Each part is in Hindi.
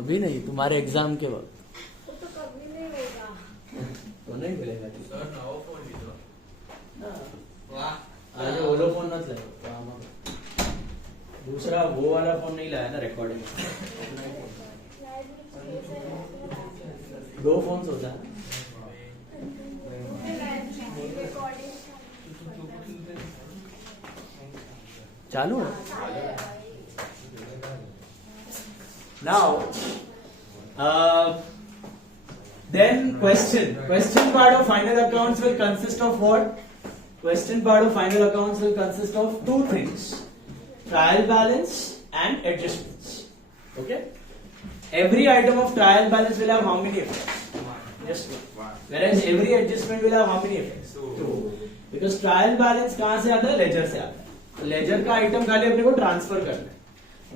अभी नहीं, तुम्हारे एग्जाम के वक्त तो कभी नहीं होगा। तो नहीं मिलेगा सर नवो फोन લીધો वाह आज ओलो फोन मत ले, दूसरा वो वाला फोन नहीं लाया ना रिकॉर्डिंग। दो फोन होता है। चालू है now. Then question part of final accounts will consist of what? Question part of final accounts will consist of two things: trial balance and adjustments. Okay, every item of trial balance will have how many effects? Just one. Whereas every adjustment will have how many effects? Two. Because trial balance कहाँ से आता है? लेजर से आता है। तो लेजर का आइटम खाली अपने को ट्रांसफर करना है।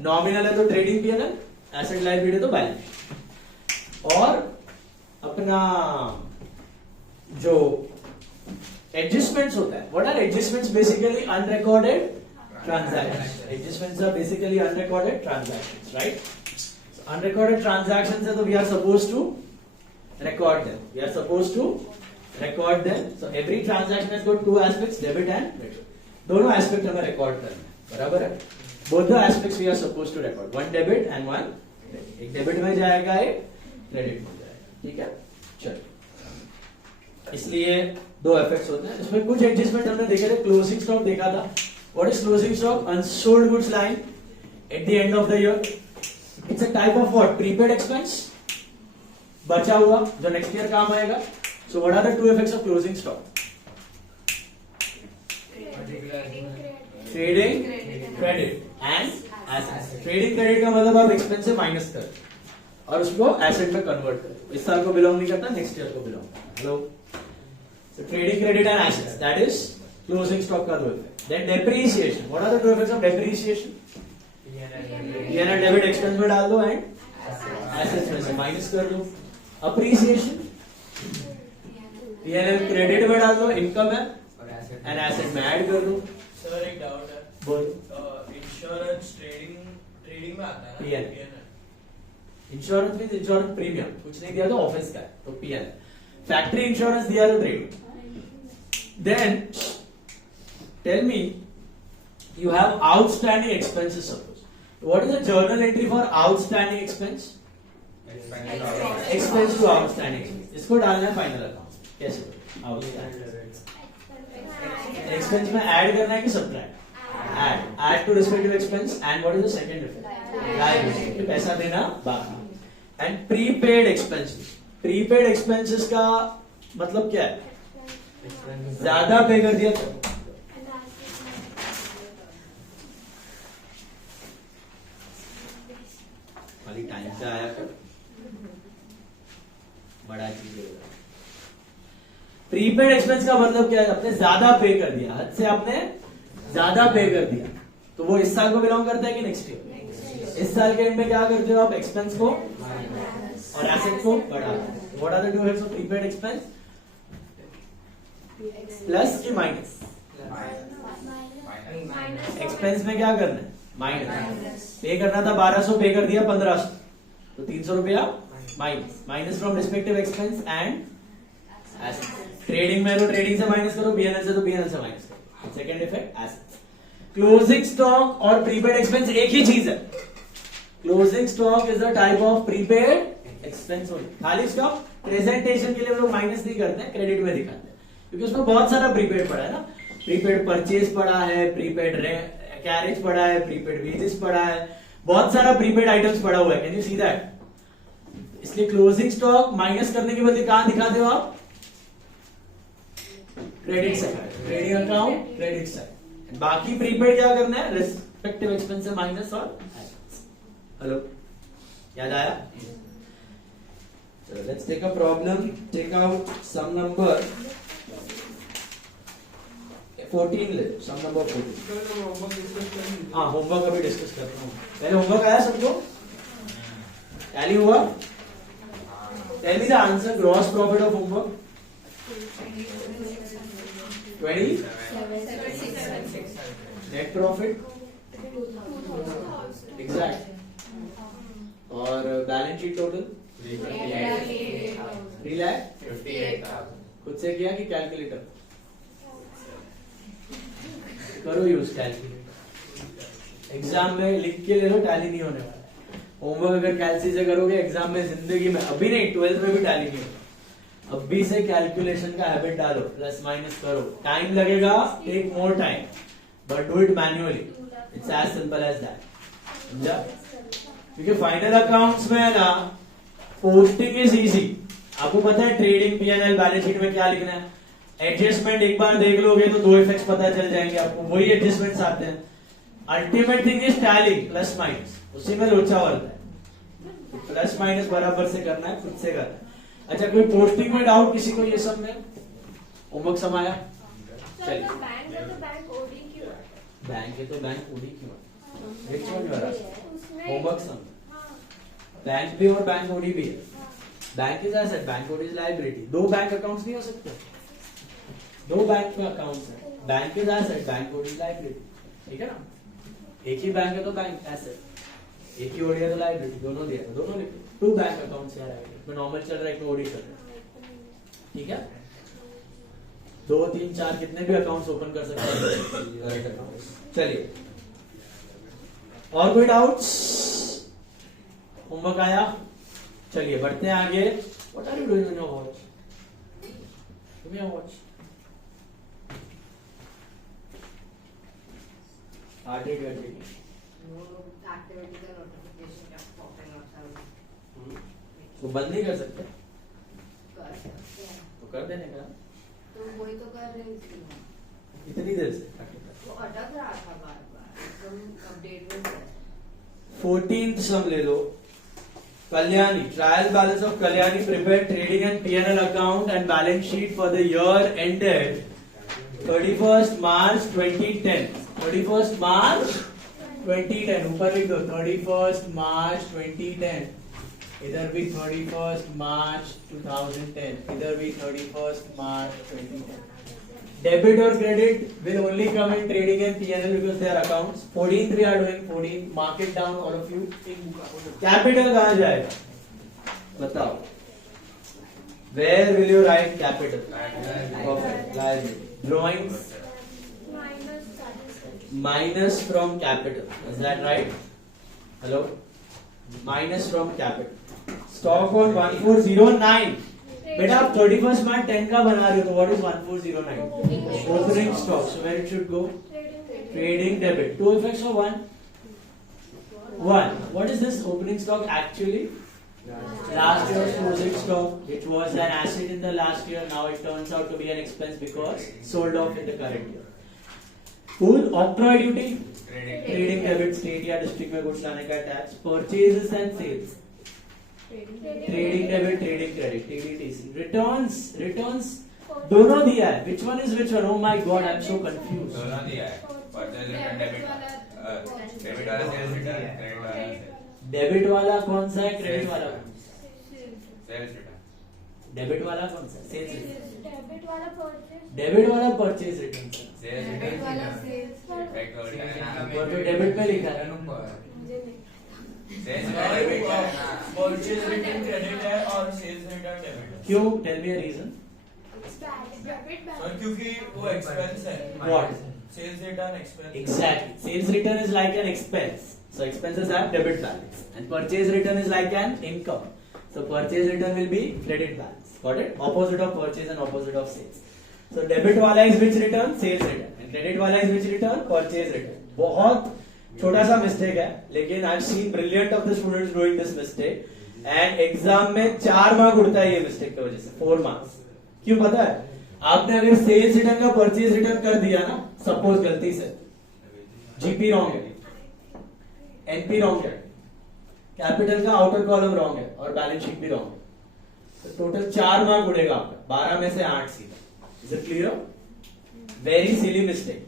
नॉमिनल है तो ट्रेडिंग पीएनएल, एसेट लायबिलिटी तो बैलेंस शीट। और अपना जो एडजस्टमेंट्स होता है, what are adjustments? Basically unrecorded transactions. Adjustments are basically unrecorded transactions, right? Unrecorded transactions है तो we are supposed to record them. We are supposed to record them. So every transaction has got two aspects, debit and credit. दोनों एस्पेक्ट हमें रिकॉर्ड करना है, बराबर है? Both the aspects we are supposed to record. One debit and one credit. एक डेबिट में जाएगा, एक क्रेडिट में जाएगा, ठीक है? चलो, इसलिए दो इफेक्ट्स होते हैं। इसमें कुछ एडजस्टमेंट हमने देखे थे। क्लोजिंग स्टॉक देखा था। What is closing stock? Unsold goods line at the end of the year. It's a type of what? Prepaid expense. बचा हुआ जो नेक्स्ट ईयर काम आएगा। So what are the two effects of closing stock? Trading credit and asset. Trading credit का मतलब आप एक्सपेंस से माइनस कर और उसको एसेट में कन्वर्ट कर। इस साल को बिलोंग नहीं करता, नेक्स्ट ईयर को बिलोंग करता। Hello, so trading credit and assets, that is closing stock का दो effect. Then depreciation, what are the two effects of depreciation? PNL debit expense में डाल दो एंड एसेट्स में से माइनस कर दो। अप्रिसिएशन, पीएनएल क्रेडिट में डाल दो, इनकम है, एंड एसेट में ऐड कर दो। सर एक डाउट है, बोल। इंश्योरेंस ट्रेडिंग में आता है PNL। Insurance means insurance premium, कुछ नहीं दिया तो ऑफिस का है तो पीएनएल। फैक्ट्री इंश्योरेंस दिया तो trading. Then tell me, you have outstanding expenses suppose. What is the journal entry for outstanding expense? Expense to outstanding. इसको डालना है फाइनल अकाउंट। कैसे? आउटस्टैंडिंग एक्सपेंस में ऐड करना है कि subtract? Add to respective expense. And what is the second effect? Liability, पैसा देना बाकी। And prepaid expenses. Prepaid expenses का मतलब क्या है? ज्यादा पे कर दिया तो खाली टाइम से आया कर, बड़ा चीज है। प्रीपेड एक्सपेंस का मतलब क्या है? आपने ज्यादा पे कर दिया, हद से आपने ज्यादा पे कर दिया, तो वो इस साल को बिलोंग करता है कि नेक्स्ट ईयर? इस साल के एंड में क्या करते हो आप? एक्सपेंस को और एसेट को बढ़ा। What are the two effects of prepaid expense? Plus कि माइनस? एक्सपेंस में क्या करना है? माइनस। पे करना था 1200, पे कर दिया 1500, तो 300 रुपया minus. Minus from respective expense and asset. Trading में तो ट्रेडिंग से माइनस करो, पीएनएल से तो पीएनएल से माइनस करो। Second effect asset. Closing stock और प्रीपेड एक्सपेंस एक ही चीज है। Closing stock is the type of prepaid expense. खाली स्टॉक प्रेजेंटेशन के लिए लोग माइनस नहीं करते हैं, क्रेडिट में दिखाते हैं, क्योंकि उसमें बहुत सारा प्रीपेड पड़ा है ना। प्रीपेड परचेज पड़ा है, प्रीपेड कैरेज पड़ा है, प्रीपेड वेजेस पड़ा है, बहुत सारा प्रीपेड आइटम्स पड़ा हुआ है। Can you see that? इसलिए क्लोजिंग स्टॉक माइनस करने के बदले कहां दिखाते हो आप? Credit side, trading account, credit side. बाकी प्रीपेड क्या करना है? रिस्पेक्टिव एक्सपेंस से माइनस और एसेट्स। हेलो, याद आया? चलो, let's take a problem. Take out some number 14 ले, सम नंबर 14। हाँ, होमवर्क अभी डिस्कस करता हूँ। पहले होमवर्क आया सबको? टैली हुआ? Tell me the answer. Gross profit of homework 20, net profit exact और बैलेंस शीट टोटल 3 लाख 58,000. खुद से किया कि कैलकुलेटर करो यूज कैलकुलेटर एग्जाम में लिख के ले लो टैली नहीं होने वाला होमवर्क अगर कैलसी से करोगे एग्जाम में जिंदगी में अभी नहीं 12th में भी टैली नहीं होगा अभी से कैलकुलेशन का हैबिट डालो प्लस माइनस करो टाइम लगेगा take more time but do it manually it's as simple as that समझा क्योंकि फाइनल अकाउंट्स में है ना पोस्टिंग इज इजी आपको पता है ट्रेडिंग पीएनएल बैलेंस शीट में क्या लिखना है एडजस्टमेंट एक बार देख लोगे तो 2 इफेक्ट्स पता चल जाएंगे आपको वही एडजस्टमेंट्स आते हैं ultimate thing is tally plus minus उसी में लोचा होता है प्लस माइनस बराबर से करना है खुद से करना है अच्छा कोई पोस्टिंग में डाउट किसी को ये सब में होमवर्क समाया सर तो बैंक है तो बैंक ओडी क्यों है? बैंक है तो बैंक ओडी क्यों है उसमें होमवर्क सम हाँ बैंक भी और बैंक ओडी भी है bank is asset bank OD is liability दो बैंक अकाउंट्स नहीं हो सकते दो बैंक का अकाउंट्स है bank is asset bank OD is liability ठीक है ना एक ही बैंक है तो बैंक एसेट एक ही ओडी है तो लायबिलिटी दोनों दिया है दोनों लिखो टू बैंक अकाउंट्स यार में नॉर्मल चल रहा है एक ओडी चल रहा है ठीक है 2 3 4 कितने भी अकाउंट्स ओपन कर सकते हैं चलिए और कोई डाउट्स होमवर्क आया चलिए बढ़ते हैं आगे what are you doing in your watch give me your watch heart rate कर दीजिए Activity का notification kept popping up every तो बंद नहीं कर सकते कर सकते हैं तो कर देने का तो वही तो कर रही थी मैं इतनी देर से तो अटक रहा था बार-बार एकदम अपडेट में 14th सम ले लो Kalyani trial balance of Kalyani prepared trading and P&L account and balance sheet for the year ended 31st March 2010 31st March 2010 ऊपर लिख दो 31st March 2010 इधर भी 31st March 2010 इधर भी 31st March 2010 debit or credit will only come in trading and P&L because they are accounts 14th we are doing 14 mark it down all of you capital कहाँ जाएगा बताओ where will you write capital perfect liability drawings minus minus from capital is that right hello minus from capital stock on 1409 बेटा आप 31st मार्च 10 का बना रहे हो तो what is 1409 opening stock so where it should go trading debit two effects of one what is this opening stock actually last year's closing stock which was an asset in the last year now it turns out to be an expense because sold off in the current year cool octroi duty trading debit state या district में कुछ लाने का tax purchases and sales trading debit trading credit TDTC returns दोनों दिया है which one is which one oh my god I'm so confused दोनों दिया है परचेज रिटर्न डेबिट वाला सेल्स रिटर्न क्रेडिट वाला डेबिट वाला कौन सा है क्रेडिट वाला सेल्स रिटर्न डेबिट वाला कौन सा सेल्स डेबिट वाला परचेज डेबिट वाला परचेज रिटर्न सेल्स डेबिट वाला रिटर्न सेल्स और जो डेबिट में लिखा है सेल्स परचेज रिटर्न क्रेडिट है और सेल्स रिटर्न डेबिट है क्यों tell me a reason debit sir क्योंकि वो एक्सपेंस है What? Sales return expense exactly sales return is like an expense so expenses have debit balance and purchase return is like an income so purchase return will be credit balance got it opposite of purchase and opposite of sales so debit वाला is which return sales return and credit वाला is which return purchase return बहुत छोटा सा मिस्टेक है लेकिन I have seen brilliant of the students doing this mistake and exam में 4 मार्क उड़ता है ये मिस्टेक की वजह से 4 मार्क्स क्यों पता है आपने अगर सेल्स रिटर्न का परचेज रिटर्न कर दिया ना सपोज गलती से जीपी रॉन्ग है एनपी रॉन्ग है कैपिटल का आउटर कॉलम रॉन्ग है और बैलेंस शीट भी रॉन्ग है तो टोटल 4 मार्क उड़ेगा आपका 12 में से 8 सीधा is it clear very silly mistake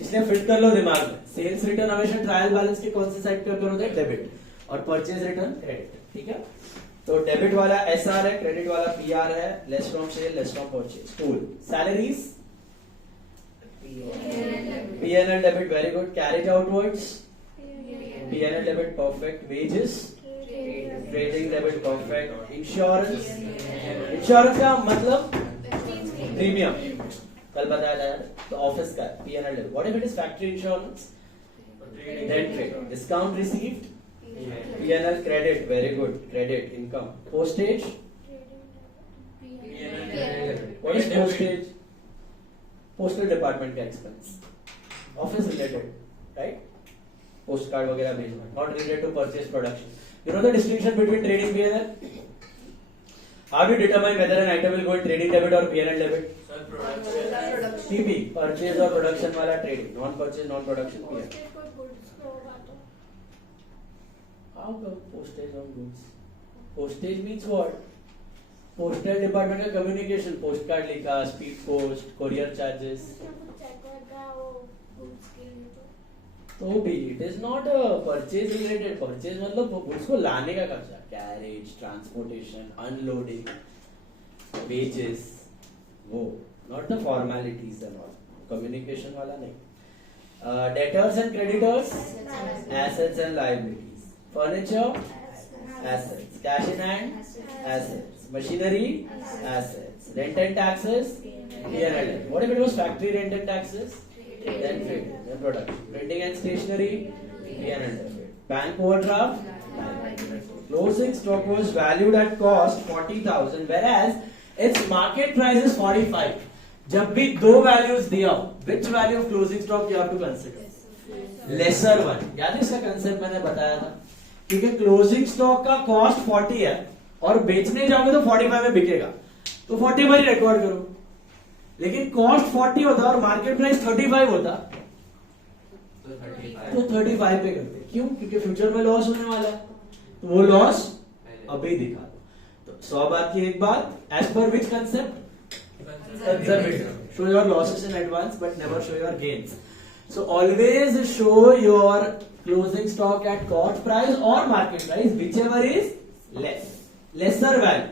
इसलिए फिट कर लो दिमाग में सेल्स रिटर्न हमेशा ट्रायल बैलेंस के कौन से साइड पे अगर होता है डेबिट और परचेज रिटर्न क्रेडिट ठीक है तो डेबिट वाला एसआर है क्रेडिट वाला पीआर है less from sale less from purchase cool salaries PNL debit very good carriage outwards PNL debit perfect wages trading debit perfect. Insurance, insurance का मतलब प्रीमियम, कल बताया था यार. तो ऑफिस का P&L. What if it is factory insurance? Then trade. Discount received, P&L credit. Very good, credit income. Postage, what is postage? Postal department का expense, office related, right? Post card वगैरह भेजना, not related to purchase production. You know the distinction between trading P&L? How do you determine whether an item will go in trading debit or P&L debit? Sir, production. TP, purchase और production वाला trading, non purchase non production P&L. Postage पर गुड्स को होगा तो How come postage on goods? Postage means what? Postal department का communication, post card लिखा, speed post, courier charges. उसमें कुछ चेक करता है वो गुड्स के लिए तो भी it is not a purchase related. Purchase मतलब goods को लाने का खर्चा, carriage, transportation, unloading, wages, वो not the formalities and all. Communication वाला नहीं. Debtors and creditors, assets and liabilities. Furniture, assets. Cash in hand, assets. Machinery, assets. Rent and taxes, P&L. What if it was factory rent and taxes? Then trade, then production. Printing and stationery, P&L. Bank overdraft, closing stock was valued at cost 40,000, whereas its market price is 45. जब भी दो वैल्यूज दिया हो, which value of closing stock you have to consider? Lesser one. याद है इसका कंसेप्ट मैंने बताया था, क्योंकि क्लोजिंग स्टॉक का कॉस्ट 40 है और बेचने जाओगे तो 45 में बिकेगा, तो 40 पर ही रिकॉर्ड करो. लेकिन कॉस्ट 40 होता और मार्केट प्राइस 35 होता तो 35 पे करते. क्यों? क्योंकि फ्यूचर में लॉस होने वाला है, तो वो लॉस अभी दिखा दो. तो 100 बात की एक बात, एज पर which concept? Conservative. Show your losses in advance, but never show your gains. So always show your closing stock at cost price or market price, whichever is less, lesser value.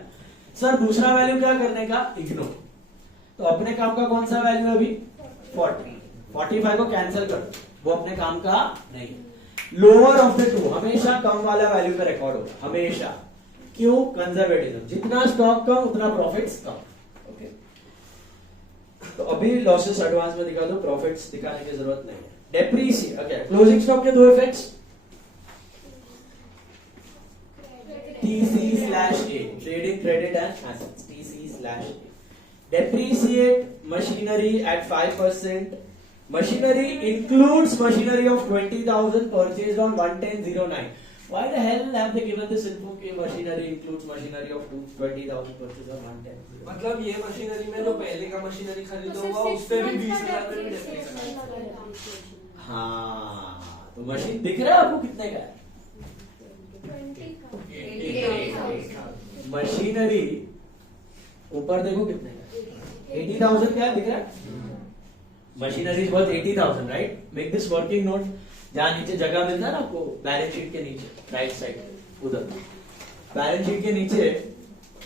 Sir, दूसरा वैल्यू क्या करने का? इग्नोर. तो अपने काम का कौन सा वैल्यू है अभी? 40. 45 को कैंसिल कर दो, वो अपने काम का नहीं. लोअर ऑफ द टू, हमेशा कम वाला वैल्यू पे रिकॉर्ड होगा, हमेशा. क्यों? कंजर्वेटिज्म. जितना स्टॉक कम उतना प्रॉफिट्स कम. ओके, तो अभी लॉसेस एडवांस में दिखा दो, प्रॉफिट्स दिखाने की जरूरत नहीं है. डेप्रीशिएट. ओके, क्लोजिंग स्टॉक के दो effects, TC/A, trading credit and assets. TC/A. Depreciate machinery at 5%. Machinery includes machinery of 20,000 purchased on 11009. Why the hell have they given this info कि machinery includes machinery of 20,000 purchased on 11009? मतलब ये मशीनरी में जो पहले का मशीनरी खरीदा होगा उस पे भी 20,000 रुपए डिफरेंस. हाँ, तो मशीन दिख रहा है आपको कितने का है? 20 का. 80,000. मशीनरी ऊपर देखो कितने का? 80,000 क्या दिख रहा है? Machinery worth 80,000, right? Make this working note. जहां नीचे जगह मिलता है ना आपको, बैलेंस शीट के नीचे राइट साइड, उधर बैलेंस शीट के नीचे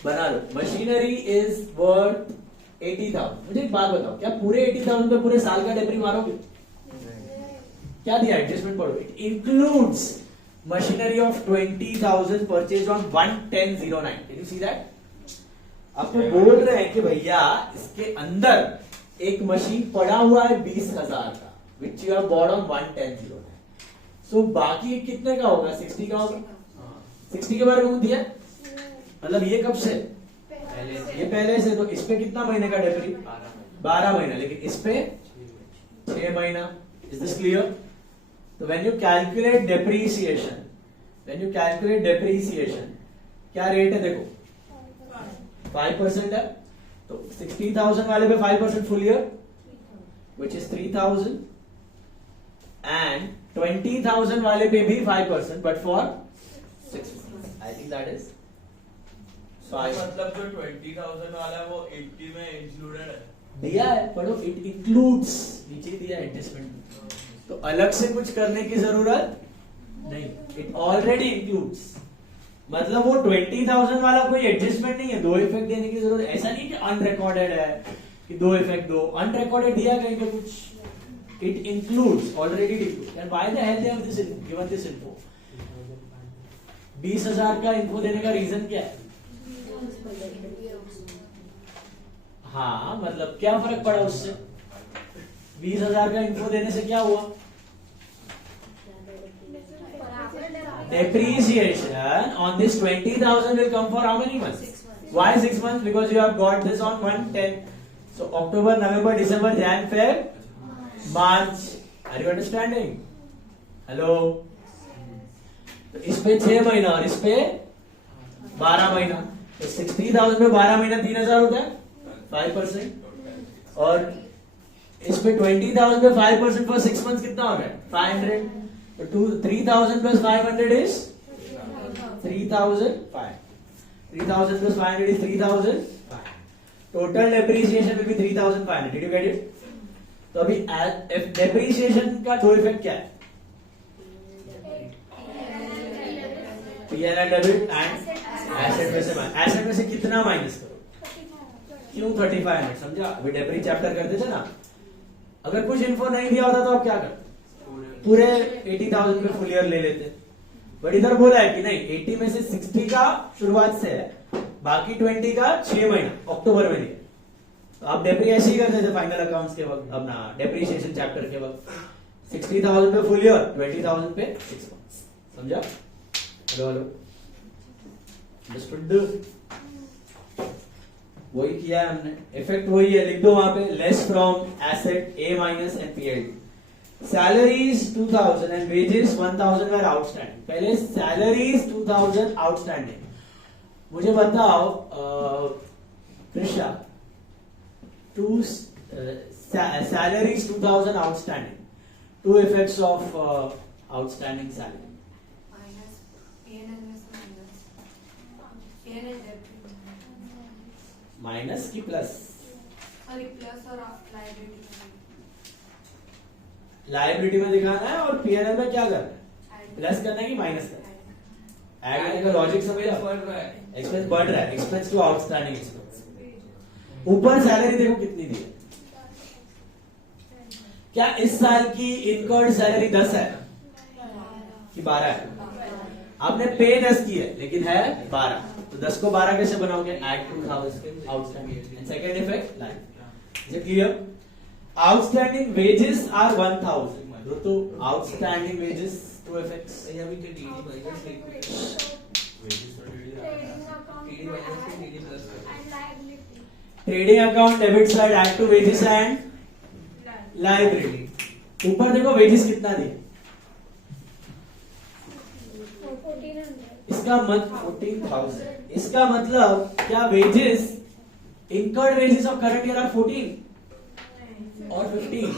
बना लो. Machinery is worth 80,000. मुझे एक बात बताओ, क्या पूरे 80,000 पे पूरे साल का डेप्री मारोगे? क्या दिया? एडजस्टमेंट पढ़ो. It includes machinery of 20,000 purchase on 11009. Can you see that? आपको बोल रहे हैं कि भैया इसके अंदर एक मशीन पड़ा हुआ है 20,000 का, which you have bought on 11009. सो बाकी कितने का होगा? 60 का होगा. 60 के बारे में दिया, मतलब ये कब से? ये पहले से. तो इस पे कितना महीने का डेप्री? 12 महीना. लेकिन इस पे 6 महीना. Is this clear? तो व्हेन यू कैलकुलेट डेप्रीसिएशन, क्या रेट है देखो? 5% है. तो 60,000 वाले पे 5% full year, which is 3,000, and 20,000 वाले पे भी 5%, but for 6 months. I think that is fine. मतलब जो 20,000 वाला है वो 80 में इंक्लूडेड है. दिया है, पढ़ो. इट इंक्लूड्स, नीचे दिया एडजस्टमेंट. तो अलग से कुछ करने की जरूरत नहीं. It already includes. मतलब वो 20,000 वाला कोई एडजस्टमेंट नहीं है, दो इफेक्ट देने की जरूरत. ऐसा नहीं कि अनरिकॉर्डेड है कि दो इफेक्ट दो. अनरिकॉर्डेड दिया कहीं पे कुछ. It includes, already includes. And why the hell they have this given this info? 20,000 का इन्फो देने का रीजन क्या है? हाँ, मतलब क्या फर्क पड़ा उससे? 20,000 का इन्फो देने से क्या हुआ? Depreciation on this 20,000 will come for how many months? Why 6 months? Because you have got this on 1/10. So October, November, December, Jan, Feb, March. Are you understanding? Hello? तो इस पे 6 महीना और इस पे 12 महीना. तो 60,000 में 12 महीना 3,000 होता है 5%. और इस पे 20,000 में 5% for 6 months कितना हो गया? 500. तो 3,000 plus 500 is 3,005. 3,000 plus 500 is 3,005. Total depreciation will be 3,500. Did you get it? तो अभी depreciation का दो इफेक्ट क्या है? P&L डेबिट एंड एसेट में से एसेट में से कितना माइनस करो? क्यों 3,500? समझा? अभी डेप्री चैप्टर करते थे ना. अगर कुछ इन्फो नहीं दिया होता तो आप क्या करते? पूरे 80,000 पे फुल ईयर ले लेते. बट इधर बोला है कि नहीं, 80 में से 60 का शुरुआत से है, बाकी 20 का 6 महीना अक्टूबर में दिया. तो आप डेप्री ऐसे ही करते थे फाइनल अकाउंट्स के वक्त, अपना डेप्रीशिएशन चैप्टर के वक्त. 60,000 पे फुल ईयर, 20,000 पे 6 मंथ्स. समझा? Hello hello, understood? वही किया है हमने. इफेक्ट वही है, लिख दो वहां पे. Less from asset A minus and PL. Salaries 2,000 and wages 1,000 were outstanding. पहले salaries 2,000 outstanding. मुझे बताओ Krishna, salaries 2,000 outstanding. Two effects of outstanding salary. Minus P&L में से minus P&L debt. माइनस की प्लस? Sorry, plus और liability. लाइबिलिटी में दिखाना है और पीएनएल में क्या करना है? प्लस करना है कि माइनस करना है? ऐड करने का लॉजिक समझ रहा है? एक्सपेंस बढ़ रहा है, एक्सपेंस टू आउटस्टैंडिंग एक्सपेंस. ऊपर सैलरी देखो कितनी दी है. क्या इस साल की इनकर्ड सैलरी 10 है कि 12 है? आपने पे 10 की है लेकिन है 12. तो 10 को 12 कैसे बनाओगे? Add 2,000 outstanding. Second effect line. Is it clear? Outstanding wages are 1,000. तो outstanding wages two effects. यहाँ भी TD minus TD minus TD plus. And liability. Trading account debit side add to wages and liability. ऊपर देखो wages कितना दिया? 1,400. इसका मतलब 14,000. इसका मतलब क्या wages incurred wages of current year are 14 और 15,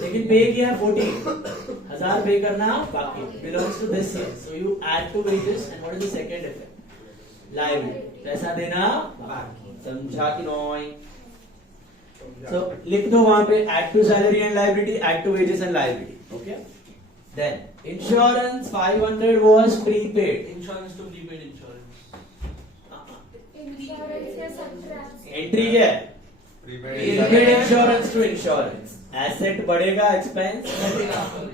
लेकिन पे किया है 14,000 पे करना बाकी. belongs to this year, so you add to wages and what is the second effect? Liability. पैसा देना बाकी. समझा कि नहीं? so लिख दो वहां पे add to salary and liability, add to wages and liability. okay, then insurance 500 was prepaid. Insurance to prepaid insurance. Insurance से subtract. एंट्री क्या है? Prepaid insurance to insurance. Asset बढ़ेगा, एक्सपेंस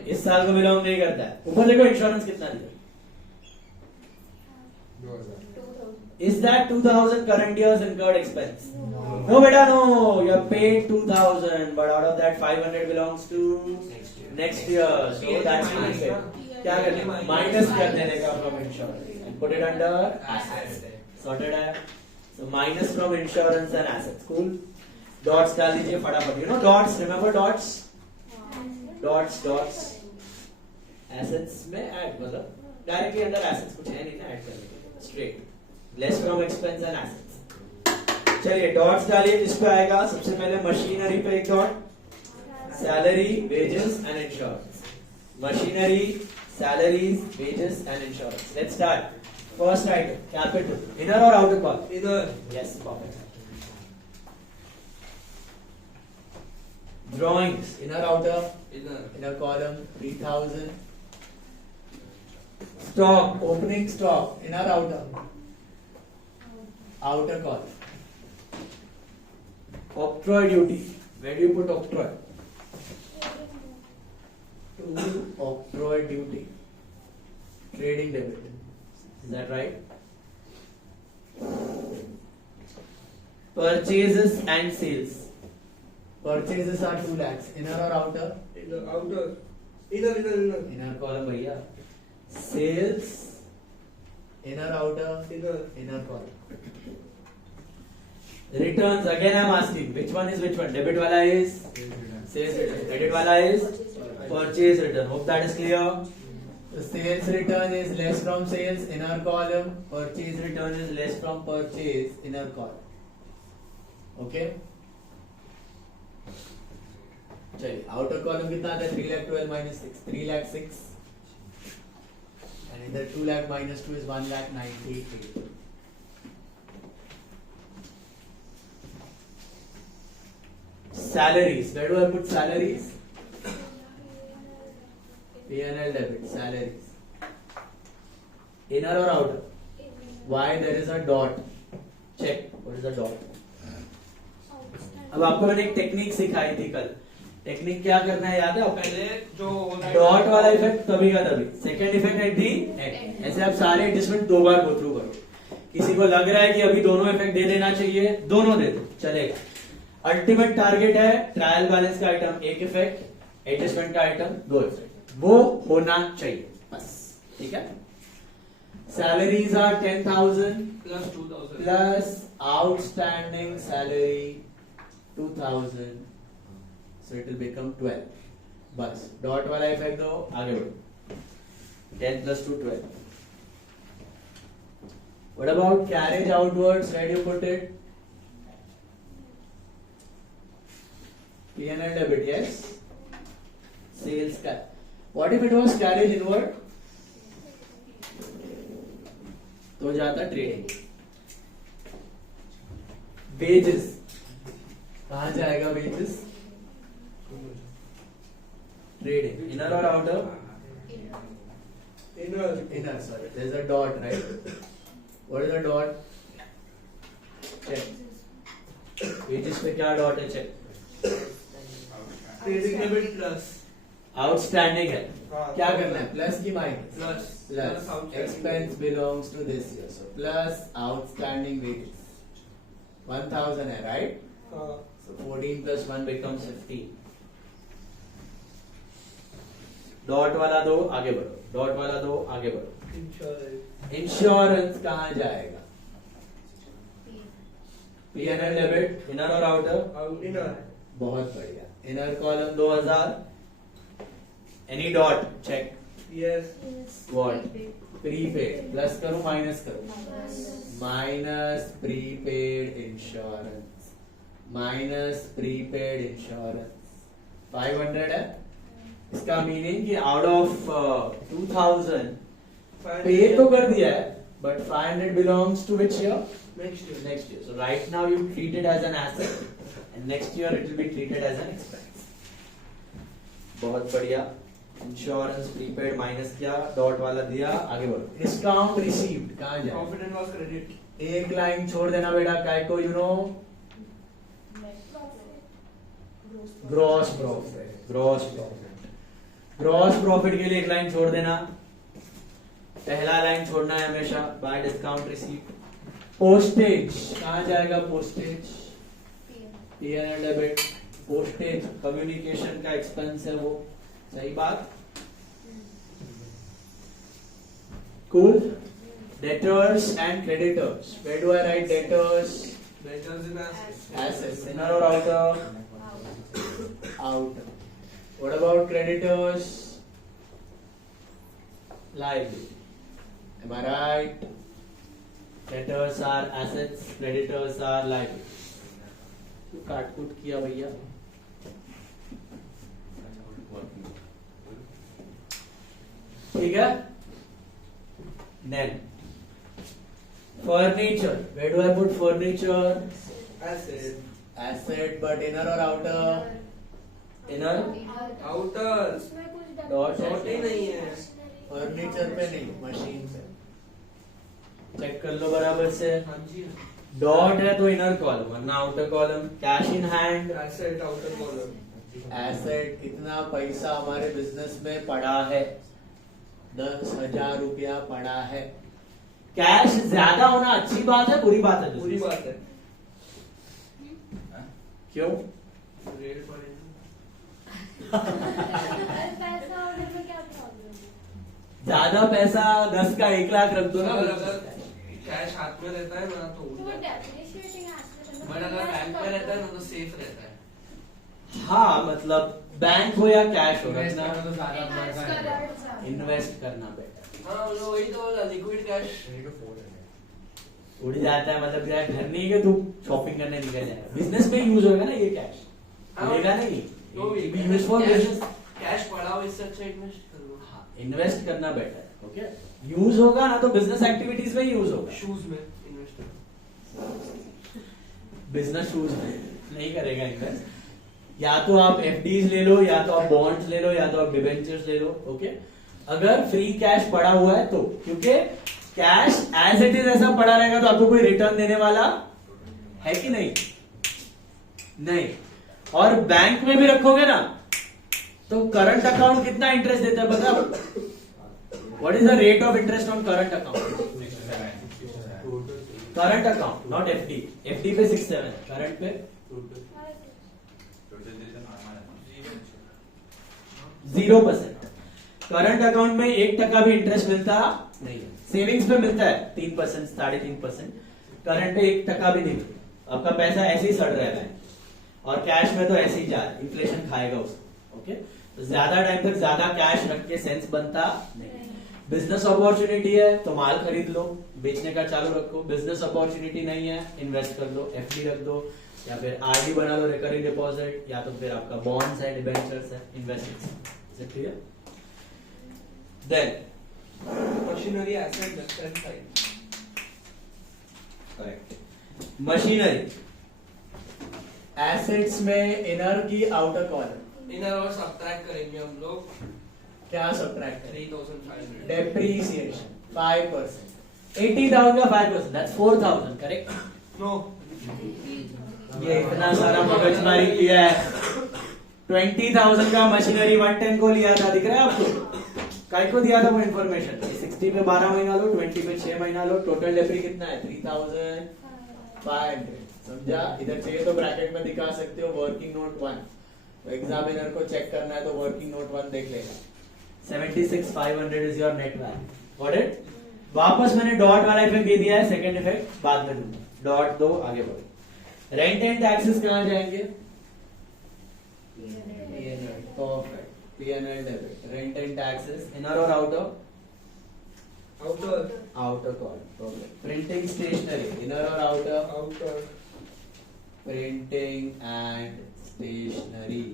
इस साल को बिलोंग नहीं करता है. ऊपर देखो इंश्योरेंस कितना दिया? 2,000. Is that 2,000 current year's incurred expense? No beta, no. You have paid 2,000, but out of that 500 belongs to next year. So that's prepaid. क्या करना? माइनस कर देने का from insurance and put it under assets. Sorted है. So minus from insurance and assets. Cool. Dots डाल दीजिए फटाफट. You know dots, remember dots? Dots dots assets में ऐड, मतलब डायरेक्टली अंडर एसेट्स कुछ है नहीं ना ऐड करने के. Straight less from expense and assets. चलिए डॉट्स डालिए. इस पे आएगा सबसे पहले मशीनरी पे एक dot. Salary, wages and insurance. Machinery, salaries, wages and insurance. Let's start. First item capital. Inner और आउटर कॉलम? इधर. Yes, perfect. Drawings, inner outer, inner column 3,000. Stock, opening stock, inner outer, outer column. Octroi duty, where do you put octroi? To octroi duty, trading debit. Is that right? Purchases and sales. Purchases are 2 lakhs. Inner or outer? Inner, outer. Inner. Inner column भैया. Sales. Inner outer. Inner column. Returns, again I am asking, which one is which one? Debit wala is sales return. Credit wala is purchase return. Hope that is clear. The sales return is less from sales, inner column. Purchase return is less from purchase, inner column. Okay? चलिए outer column कितना आता है? 3,12,000 minus 6, 3,06,000. And इधर 2 lakh minus 2 is 1,98,000. Salaries. Where do I put salaries? P&L debit. Salaries. Inner or outer? Why there is a dot? Check. What is a dot? अब आपको मैंने एक टेक्निक सिखाई थी कल. टेक्निक क्या करना है याद है? पहले जो डॉट वाला इफेक्ट तभी का तभी. Second effect at the and. ऐसे आप सारे एडजस्टमेंट 2 बार गो थ्रू करो. किसी को लग रहा है कि अभी दोनों इफेक्ट दे देना चाहिए, दोनों दे दो, चलेगा. अल्टीमेट टारगेट है ट्रायल बैलेंस का आइटम 1 इफेक्ट, एडजस्टमेंट का आइटम 2 इफेक्ट, वो होना चाहिए बस. ठीक है. Salaries are 10,000 Plus 2,000. Plus outstanding salary 2,000, so it will become 12. बस डॉट वाला इफेक्ट दो, आगे बढ़ो. 10 plus 2 12. What about carriage outwards? Where do you put it? P&L debit, yes. Sales का. What if it was carriage inward? तो जाता ट्रेडिंग. Wages. कहाँ जाएगा wages? Trading. Inner or outer? Inner, sorry. There's a dot, right? What is a dot? Check. Wages पे क्या dot है? Check. Trading debit plus. Outstanding है. हाँ. क्या करना है? Plus की minus? Plus. Plus. outstanding. Expense belongs to this year. So plus outstanding wages. 1,000 है, right? हाँ. So 14 plus 1 becomes 15. डॉट वाला दो, आगे बढ़ो. डॉट वाला दो, आगे बढ़ो. Insurance. इंश्योरेंस कहाँ जाएगा? P&L debit. इनर और आउटर? Inner. बहुत बढ़िया. Inner column 2,000. Any dot? Check. Yes. What? Prepaid. Plus करो माइनस करो? Minus prepaid insurance. Minus prepaid insurance 500 है. इसका मीनिंग कि आउट ऑफ 2,000 पे तो कर दिया है, but 500 belongs to which year? Next year. Next year. So right now you treat it as an asset, and next year it will be treated as an expense. बहुत बढ़िया. इंश्योरेंस प्रीपेड माइनस किया, डॉट वाला दिया, आगे बढ़ो. डिस्काउंट रिसीव्ड कहाँ जाए? Profit and loss credit. एक लाइन छोड़ देना बेटा. काय को you know gross profit. Gross profit. Gross profit के लिए एक लाइन छोड़ देना. पहला लाइन छोड़ना है हमेशा. Bye discount received. पोस्टेज कहाँ जाएगा? Postage. P&L debit. Postage communication का एक्सपेंस है वो. सही बात. Cool. Debtors and creditors. Where do I write debtors? Debtors and assets. Assets. Inner or outer? Outer. What about creditors? Liability. Am I right? Debtors are assets, creditors are liabilities. तो काट-कूट किया भैया. ठीक है? Then furniture. Where do I put furniture? Asset. Asset, but inner or outer? Inner. Outer. उसमें कुछ Dot ही नहीं है. फर्नीचर पे नहीं, मशीन पे. चेक कर लो बराबर से. हाँ जी. डॉट है तो इनर कॉलम, वरना outer column. Cash in hand. Asset outer column. Asset. कितना पैसा हमारे बिजनेस में पड़ा है? 10,000 रुपया पड़ा है. कैश ज्यादा होना अच्छी बात है, बुरी बात है? बुरी बात है। क्यों? रेट बढ़ेगा। पैसा होने में क्या प्रॉब्लम है? ज्यादा पैसा 10 का 1 लाख रख दो ना। और अगर कैश हाथ में रहता है ना तो तो उड़ वो जाता है। डेप्रिशिएटिंग एसेट बट अगर बैंक में रहता है ना तो सेफ रहता है। हाँ, मतलब बैंक हो या कैश हो, इन्वेस्ट रखना करना तो ज्यादा मजा है। इन्वेस्ट करना बेटर। हाँ मतलब वही तो बोला, लिक्विड कैश। उड़ जाता है मतलब यार, घर नहीं है कि तू शॉपिंग करने निकल जाएगा, बिजनेस में यूज होगा ना ये कैश, उड़ेगा नहीं। तो भी यूज फॉर बिजनेस। कैश पड़ा हो इससे अच्छा इन्वेस्ट कर लो। हाँ, इन्वेस्ट करना बेटर है। ओके, यूज होगा ना तो बिजनेस एक्टिविटीज में यूज होगा। शूज में इन्वेस्ट करो। बिजनेस शूज में नहीं करेगा इन्वेस्ट। या तो आप एफडीज ले लो, या तो आप बॉन्ड्स ले लो, या तो आप डिबेंचर्स ले लो। ओके, अगर फ्री कैश पड़ा हुआ है तो, क्योंकि कैश एज इट इज ऐसा पड़ा रहेगा तो आपको कोई रिटर्न देने वाला है कि नहीं? नहीं। और बैंक में भी रखोगे ना तो करंट अकाउंट कितना इंटरेस्ट देता है बताओ? What is the rate of interest on current account? Current account, not FD. FD पे 6-7, करंट पे 0%। करंट अकाउंट में 1% भी इंटरेस्ट मिलता नहीं है। सेविंग्स पे मिलता है 3%, 3.5%। करंट पे 1% भी नहीं मिलता। आपका पैसा ऐसे ही सड़ रहता है, और कैश में तो ऐसे ही जा रहा है, इन्फ्लेशन खाएगा उसको। ओके, तो ज्यादा टाइम तक ज्यादा कैश रख के सेंस बनता नहीं। बिजनेस अपॉर्चुनिटी है तो माल खरीद लो, बेचने का चालू रखो। बिजनेस अपॉर्चुनिटी नहीं है, इन्वेस्ट कर दो, एफडी रख दो, या फिर आरडी बना लो, रिकरिंग डिपॉजिट, या तो फिर आपका बॉन्ड्स है, डिबेंचर्स है, इन्वेस्ट। ठीक है। Then machinery asset left side. Correct. Machinery assets में इनर की आउटर कॉलम। इनर और सब्ट्रैक्ट करेंगे हम लोग। क्या सब्ट्रैक्ट करें? 3500। डेप्रीसिएशन 5%। 80,000 का 5%, दैट्स 4,000। करेक्ट? नो, ये इतना सारा मगजमारी किया है। 20,000 का मशीनरी 110 को लिया था, दिख रहा है आपको? काय को दिया था वो इन्फॉर्मेशन? 60 पे 12 महीना लो, 20 पे 6 महीना लो, टोटल डेप्री कितना है? 3,500। समझा? इधर चाहिए तो ब्रैकेट में दिखा सकते हो वर्किंग नोट 1। तो एग्जामिनर को चेक करना है तो वर्किंग नोट 1 देख लेगा। 76,500 is your net value. Got it? वापस मैंने डॉट वाला इफेक्ट दे दिया है, सेकंड इफेक्ट बाद में दूंगा। डॉट दो, आगे बढ़ो। रेंट एंड टैक्सेस कहां जाएंगे? Perfect. P&L debit. Rent and taxes inner और outer? Outer. Outer column. Perfect. Printing stationery inner और outer? Outer. Printing and stationery,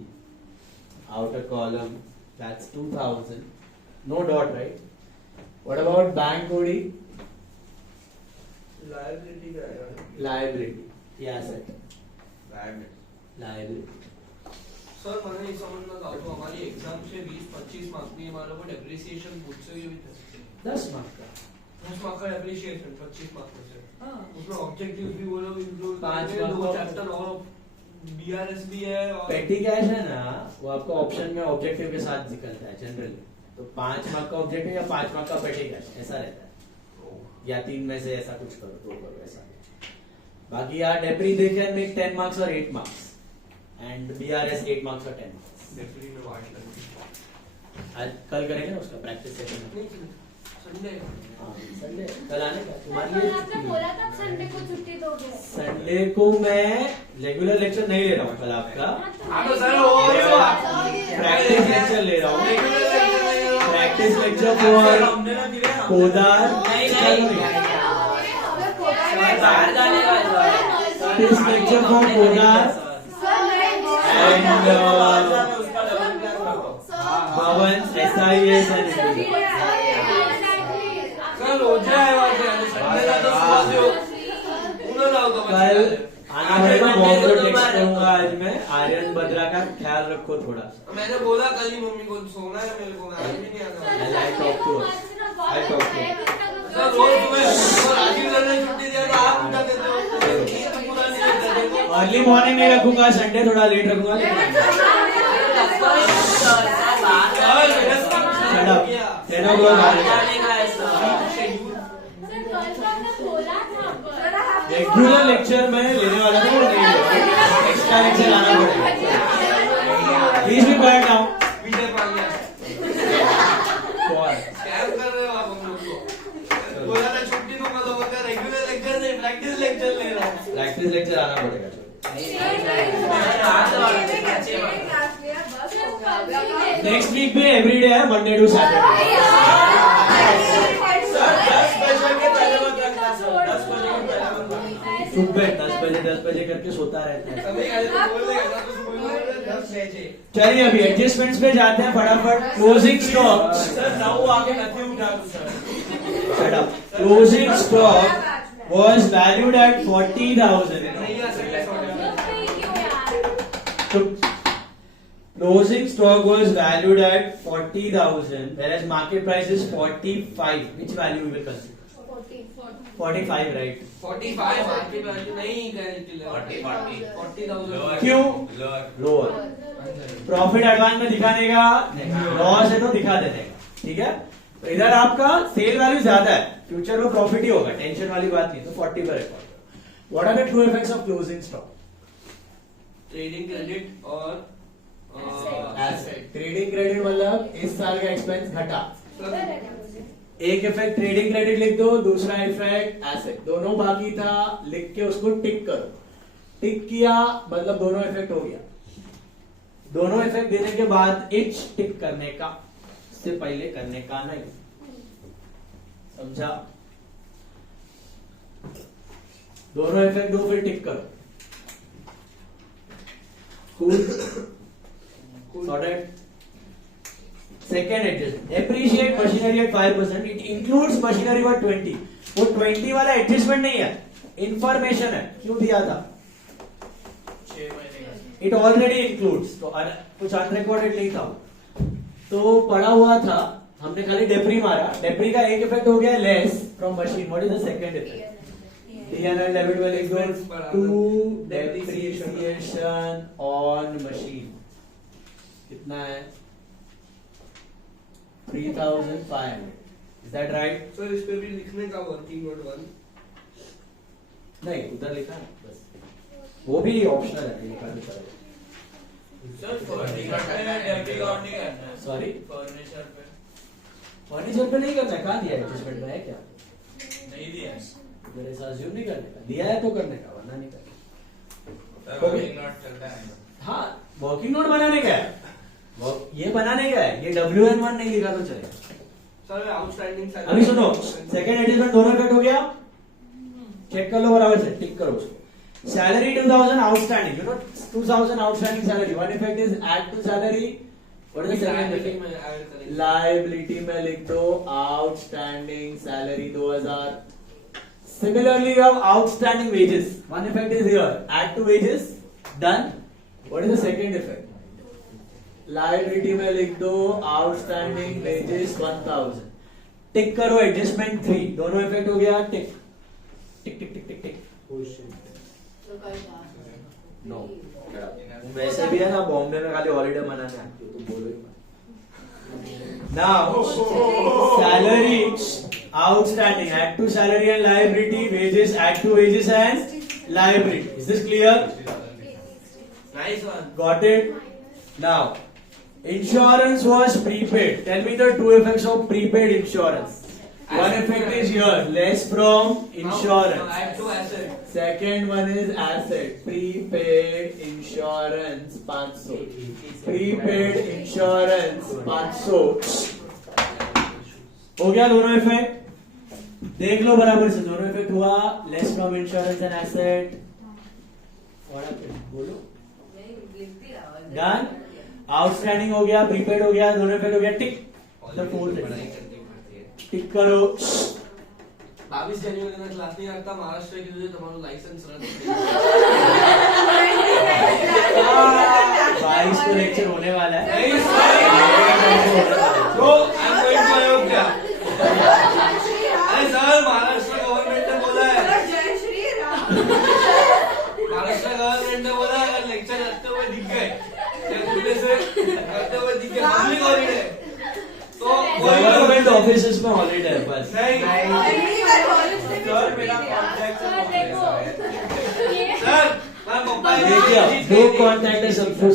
outer column, that's 2,000. No dot, right? What about bank OD? Liability का है। Liability, yeah, asset. Liability. Sir मैंने ये समझना था तो हमारी एग्जाम से 20-25 मार्क में हमारे को डेप्रिसिएशन पूछ से भी थे। 10 मार्क का। 10 मार्क का डेप्रिसिएशन 25 मार्क में से। हाँ। उसमें ऑब्जेक्टिव भी वो लोग इंक्लूड 5 करेंगे, मार्क 2 का- चैप्टर और बीआरएस भी है और पेटी कैश है ना, वो आपका ऑप्शन में ऑब्जेक्टिव के साथ निकलता है जनरली। तो 5 मार्क का ऑब्जेक्टिव या 5 मार्क का पेटी कैश ऐसा रहता है, या 3 में से ऐसा कुछ करो, 2 करो, ऐसा। बाकी यार डेप्री दे कैन मेक 10 मार्क्स और 8 मार्क्स, एंड बीआरएस 8 मार्क्स और 10 मार्क्स। डेप्री में वाट लगी। आज कल करेंगे ना उसका प्रैक्टिस सेशन। नहीं संडे। संडे कल आने का तुम्हारे कल लिए आपने बोला था संडे को छुट्टी दोगे। संडे को मैं रेगुलर लेक्चर नहीं ले रहा हूँ कल आपका, हाँ तो सर वो प्रैक्टिस लेक्चर ले रहा हूँ। Practice lecture for Kodar, practice lecture for Kodar and भवन SIS एंड सर हो जाएगा संडे का तो सुबह से उन्होंने आओ कल आना पड़ेगा। बॉम्ब टेक्स्ट करूंगा आज मैं। आर्यन बद्रा का ख्याल रखो थोड़ा। मैंने बोला कल ही मम्मी को सोना है मेरे को, मैं आज भी नहीं आता। I talk to us. I talk to us. Sir रोज सुबह राजीव सर ने छुट्टी दिया तो आप उठा देते हो, तो पूरा नहीं देते देखो। अर्ली मॉर्निंग नहीं रखूंगा, संडे थोड़ा लेट रखूंगा। सर 10 o'clock आ जाएगा। शेड्यूल रेगुलर लेक्चर में लेने वाला था वो नहीं लिया, एक्स्ट्रा लेक्चर लाना पड़ेगा। Please be quiet now. Vijay Pandya कौन? स्कैम कर रहे हो आप हम लोग को। बोला था छुट्टी दूंगा तो बोलते रेगुलर लेक्चर नहीं प्रैक्टिस लेक्चर ले रहा हूँ। प्रैक्टिस लेक्चर आना पड़ेगा। नेक्स्ट वीक में एवरीडे है, मंडे टू सैटरडे। सर 10 बजे के पहले मत रखना सर, 10 बजे के पहले मत रखना। सुबह 10 बजे करके सोता रहता है। कभी आज तो बोल देगा ना तो सुबह बोल रहे 10 बजे। चलिए अभी एडजस्टमेंट्स पे जाते हैं फटाफट। क्लोजिंग स्टॉक, सर 9 आगे नहीं उठा दूं sir. Closing stock was valued at 40,000. नहीं आ सकता Closing stock was valued at 40,000, whereas market price is 45. Which value we will consider? 45, right? 45 market value नहीं 40,000 क्यों? Lower. Lower. प्रॉफिट एडवांस में दिखाने का, लॉस है तो दिखा देने का, ठीक है? तो इधर आपका सेल वैल्यू ज्यादा है, फ्यूचर में प्रॉफिट ही होगा, टेंशन वाली बात नहीं, तो 40 पर record. What are the true effects of closing stock? Trading credit और एसेट। ट्रेडिंग क्रेडिट मतलब इस साल का एक्सपेंस घटा। एक इफेक्ट ट्रेडिंग क्रेडिट लिख दो, दूसरा इफेक्ट एसेट, दोनों बाकी था, लिख के उसको टिक करो। टिक किया मतलब दोनों इफेक्ट हो गया। दोनों इफेक्ट देने के बाद इच टिक करने का, इससे पहले करने का नहीं, समझा? दोनों इफेक्ट दो फिर टिक करो। Cool. Sorted. Second adjustment. Appreciate machinery at 5%. It includes machinery for 20. वो 20 वाला एडजस्टमेंट नहीं है, इंफॉर्मेशन है। क्यों दिया था? 6 महीने का। It already includes. तो कुछ अनरिकॉर्डेड नहीं था, तो पढ़ा हुआ था, हमने खाली डेप्री मारा। डेप्री का एक इफेक्ट हो गया less from machine. What is the second effect? DNL debit will equal to depreciation on machine. कितना है? 3,500. Is that right? सर इस पे भी लिखने का वर्किंग नोट 1 नहीं, उधर लिखा है बस, वो भी ऑप्शनल है, लिखा है। सर फर्नीचर पे डेबिट काउंट नहीं करना है। Sorry? फर्नीचर पे फर्नीचर पे नहीं करना, कहाँ दिया है? एडजस्टमेंट में है क्या? नहीं दिया है। मेरे साथ अज्यूम नहीं करने का, दिया है तो करने का, वरना नहीं करने Sir, Okay. working not चलता है। का। हाँ, वर्किंग नोट बनाने का है, ये बनाने का है, ये WN1 नहीं लिखा तो चलेगा। सर आउटस्टैंडिंग अभी सुनो, सेकंड एडजस्टमेंट दोनों इफेक्ट हो गया, चेक कर लो बराबर से, टिक करो उसको। Salary 2,000 outstanding, you know 2,000 outstanding salary, one effect is add to salary. What is the second effect? में ऐड करेंगे लायबिलिटी में लिख दो outstanding salary 2,000। Similarly, you have outstanding wages. One effect is here. Add to wages. Done. What is the second effect? Liability में लिख दो outstanding wages 1,000. टिक करो adjustment 3. दोनों effect हो गया, टिक टिक टिक टिक टिक टिक। No. वैसे भी है ना, बॉम्बे में खाली हॉलीडे मनाने आती हो, तुम बोलो ही मत। Now, salary outstanding, add to salary and liability, wages, add to wages and liability. Is this clear? Nice one Got it? Now, insurance was prepaid. Tell me the two effects of prepaid insurance. One effect is here, less from insurance. Add to asset Second one is asset. Prepaid insurance 500. Prepaid insurance 500. हो गया दोनों इफेक्ट? देख लो बराबर से, दोनों इफेक्ट हुआ, less from insurance and asset. बोलो। डन। आउटस्टैंडिंग हो गया, प्रीपेड हो गया, दोनों इफेक्ट हो गया, टिक। द फोर्थ टिक करो। 22 જાન્યુઆરી ના ક્લાસ નહીં રાખતા મહારાષ્ટ્ર કીધું છે તમારું લાયસન્સ રદ 22 को लेक्चर होने वाला है। नहीं bro I am going to Ayodhya अरे सर महाराष्ट्र गवर्नमेंट ने बोला है जय श्री राम महाराष्ट्र गवर्नमेंट ने बोला है अगर लेक्चर रखते हुए दिख गए या से करते हुए दिख गए पब्लिक हॉलीडे तो गवर्नमेंट ऑफिसेस में हॉलीडे है बस। नहीं नहीं सर मेरा कॉन्टैक्ट सर देखो ये सर मैं पप्पा देखिए दो कॉन्टैक्ट है सबको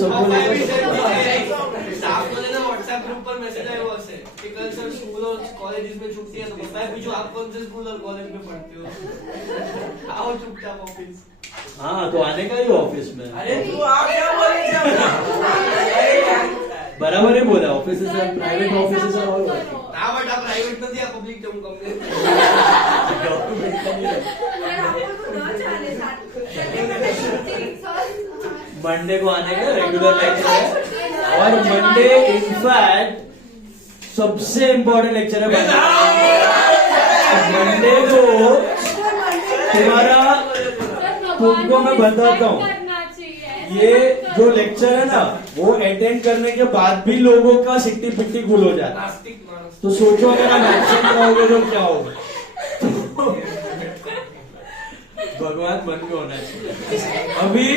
स्टाफ को लेना व्हाट्सएप ग्रुप पर मैसेज आया हुआ से कि कल सर स्कूल और कॉलेजेस में छुट्टी है तो पता है जो आप कौन से स्कूल और कॉलेज में पढ़ते हो आओ चुपचाप ऑफिस हाँ तो आने का ही ऑफिस में अरे तू आप क्या बोले बराबर ही बोला ऑफिस प्राइवेट ऑफिस और ऑल ना बट आप प्राइवेट में दिया पब्लिक टर्म कंपनी मंडे को आने का रेगुलर लेक्चर है और मंडे इनफैक्ट सबसे इम्पोर्टेंट लेक्चर है मंडे को तुम्हारा तुमको मैं बताता हूँ ये जो लेक्चर है ना वो अटेंड करने के बाद भी लोगों का सिट्टी पिट्टी गुल हो जाता है नास्तिक मानस तो सोचो अगर आप एक्शन कराओगे तो क्या होगा भगवान मन में होना चाहिए अभी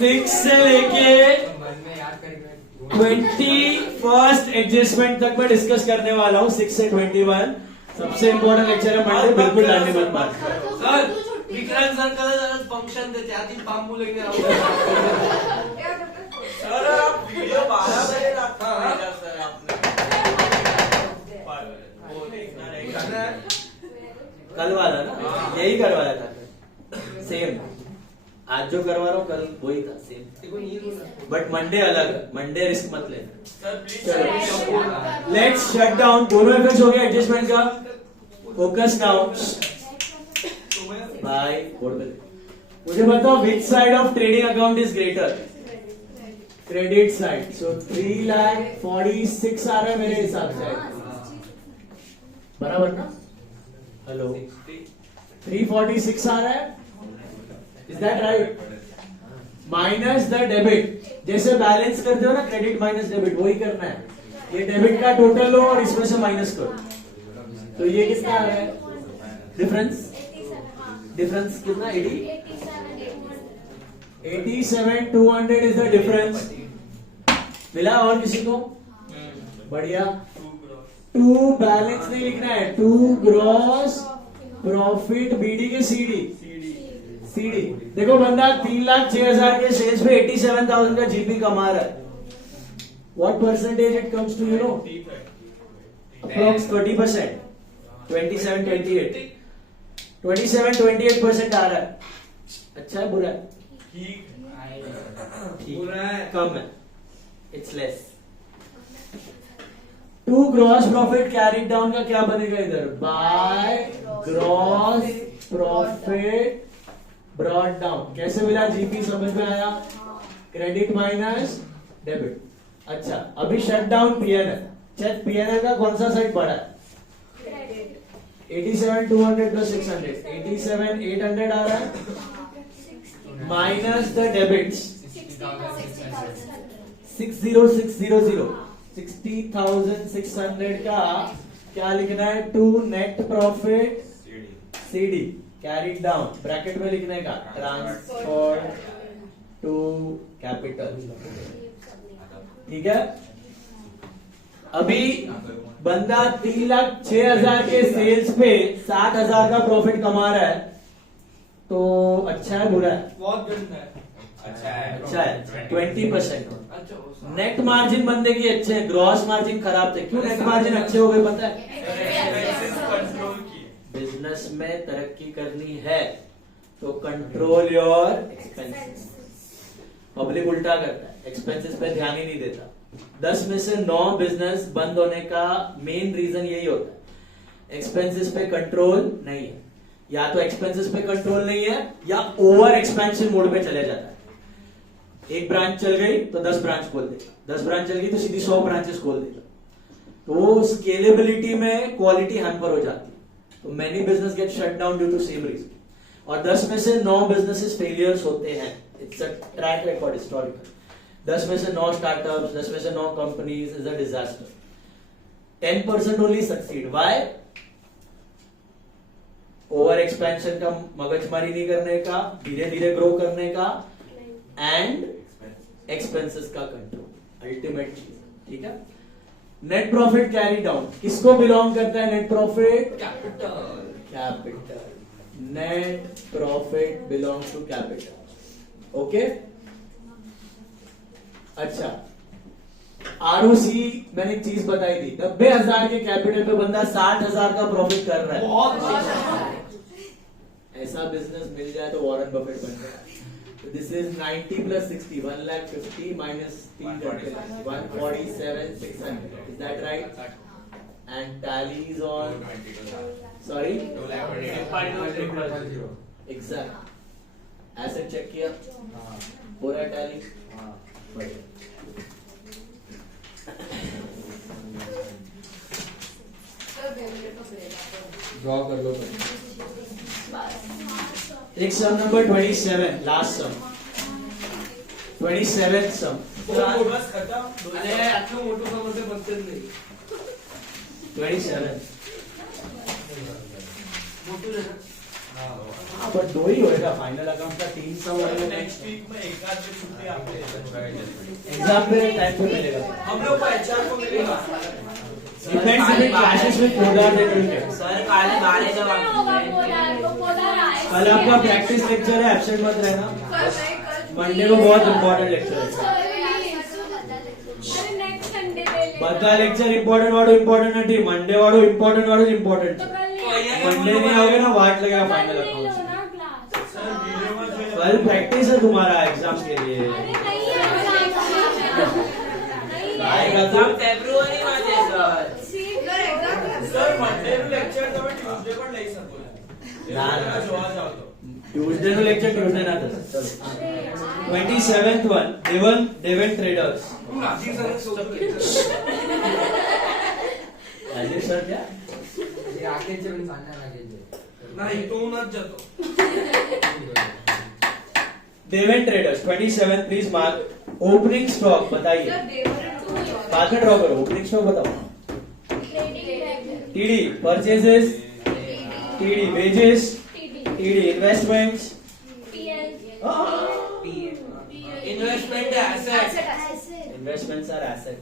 6 से लेके 21st एडजस्टमेंट तक मैं डिस्कस करने वाला हूँ 6 से 21 सबसे इम्पोर्टेंट लेक्चर है मंडे बिल्कुल डालने मत मार सर विक्रांत सर का फंक्शन देते आधी बांबू लेके आओ सर आप वीडियो 12 बजे रखा है सर आपने वो देखना रहेगा कल वाला ना यही करवाया था सेम आज जो करवा रहा हूँ कल वही था सेम बट मंडे अलग है मंडे रिस्क मत लेना sir please let's shut down दोनों इफेक्ट्स हो गया एडजस्टमेंट का फोकस नाउ बाय बोर्ड पे मुझे बताओ which side of trading account is greater credit side so 3,46,000 आ रहा है मेरे हिसाब से बराबर ना हेलो 346 आ रहा है is that right minus the debit जैसे बैलेंस करते हो ना क्रेडिट माइनस डेबिट वही करना है ये डेबिट का टोटल लो और इसमें से माइनस करो तो ये कितना आ रहा है डिफरेंस कितना 87,200 इज द डिफरेंस मिला और किसी को बढ़िया 2 बैलेंस नहीं लिखना है 2 ग्रॉस प्रॉफिट बीडी के सीडी देखो बंदा 3,06,000 के सेल्स पे 87,000 का जीपी कमा रहा है what percentage it comes to you know approx 30% 27-28% आ रहा है अच्छा है बुरा है बुरा है कम है it's less 2 gross profit carry down का क्या बनेगा इधर bye gross profit brought down कैसे मिला जीपी समझ में आया क्रेडिट माइनस डेबिट अच्छा अभी shut down PNL check PNL का कौन सा साइड बढ़ा है 87,200 plus 600 87,800 आ रहा है माइनस द डेबिट्स 60,600 का क्या लिखना है to net profit CD carried down bracket में लिखने का ट्रांसफर टू कैपिटल ठीक है अभी बंदा 3,06,000 के सेल्स पे 60,000 का प्रॉफिट कमा रहा है तो अच्छा है बुरा है बहुत गंदा है अच्छा है 20% अच्छा नेट मार्जिन बंदे की अच्छे है ग्रॉस मार्जिन खराब थे क्यों नेट मार्जिन अच्छे हो गए पता है कंट्रोल किए बिजनेस में तरक्की करनी है तो कंट्रोल योर एक्सपेंसेस पब्लिक उल्टा करता है एक्सपेंसेस पे ध्यान ही नहीं देता 10 में से 9 बिजनेस बंद होने का मेन रीजन यही होता है एक्सपेंसेस पे कंट्रोल नहीं है या तो एक्सपेंसेस पे कंट्रोल नहीं है या ओवर एक्सपेंशन मोड पे चले जाता है एक ब्रांच चल गई तो 10 ब्रांच खोल देगा 10 ब्रांच चल गई तो सीधी 100 ब्रांचेस खोल देगा तो स्केलेबिलिटी में क्वालिटी हैम्पर हो जाती है तो many business get shut down due to same reason और 10 में से 9 बिजनेसेस फेलियर्स होते हैं it's a track record historical 10 में से 9 स्टार्टअप्स 10 में से 9 companies is a disaster 10% only succeed why over expansion का मगजमारी नहीं करने का धीरे धीरे ग्रो करने का एंड एक्सपेंसेस का कंट्रोल अल्टीमेट चीज ठीक है नेट प्रॉफिट कैरी डाउन किसको बिलोंग करता है net profit capital capital net profit belongs to capital. Okay. अच्छा, आरओसी मैंने एक चीज बताई थी. 90,000 के कैपिटल पे बंदा 60,000 का प्रॉफिट कर रहा है. ऐसा बिजनेस मिल जाए तो वॉरेन बफेट बन जाए. This is 90 plus 60, 1,50,000 minus 147,600. Is that right? And tally is on. Sorry. 2,20,000. Exact. Asset check किया. हो रहा है tally. बढ़िया. ड्रॉ कर लो. एक sum number 27, last sum. 27th sum. बस खत्म. अरे आटલું મોટું સમસ્યા બનશે જ નહીં. 27. મોટું છે ને. हाँ, but दो ही होएगा. फाइनल अकाउंट का 3 सम होएगा. नेक्स्ट वीक में एक आध दिन छुट्टी आपको एग्जाम में टाइम पे मिलेगा. हम लोग को एचआर को मिलेगा. Depends if it clashes with Polar, they will get. Sir કાલે 12 होगा पोलर, तो पोलर आए. कल आपका प्रैक्टिस लेक्चर है, एब्सेंट मत रहना. मंडे को बहुत इंपॉर्टेंट लेक्चर है. अरे नेक्स्ट संडे ले ले. બધા લેક્ચર ઇમ્પોર્ટન્ટ વાળું ઇમ્પોર્ટન્ટ નથી. મંડે વાળું ઇમ્પોર્ટન્ટ વાળું ઇમ્પોર્ટન્ટ तो છે. कल ले. मंडे नहीं आओगे ना, वाट लगेगा कल फाइनल ले अकाउंट लो से. ना क्लास. सर वीडियो में जो कल प्रैक्टिस है तुम्हारा एग्जाम के लिए. अरे नहीं है आएगा तो ફેબ્રુઆરી માં છે સર. સર મંડે નું લેક્ચર તમે ટ્યુઝડે પર લઈ શકો છો. ના, ના. જોવા જાવ તો ट्यूसडे નો લેક્ચર ટ્યુસડે ના થશે. ચલો 27th one, Devon Traders. Rajiv sir સોચો. राजीव सर क्या? નહીં તો હું નથી જતો. Devon Traders 27, please mark. Opening stock बताइए. बाद में ड्रॉ करो. ओपनिंग स्टॉक बताओ. TD purchases, TD wages, TD investments. Investment asset. Investments are asset.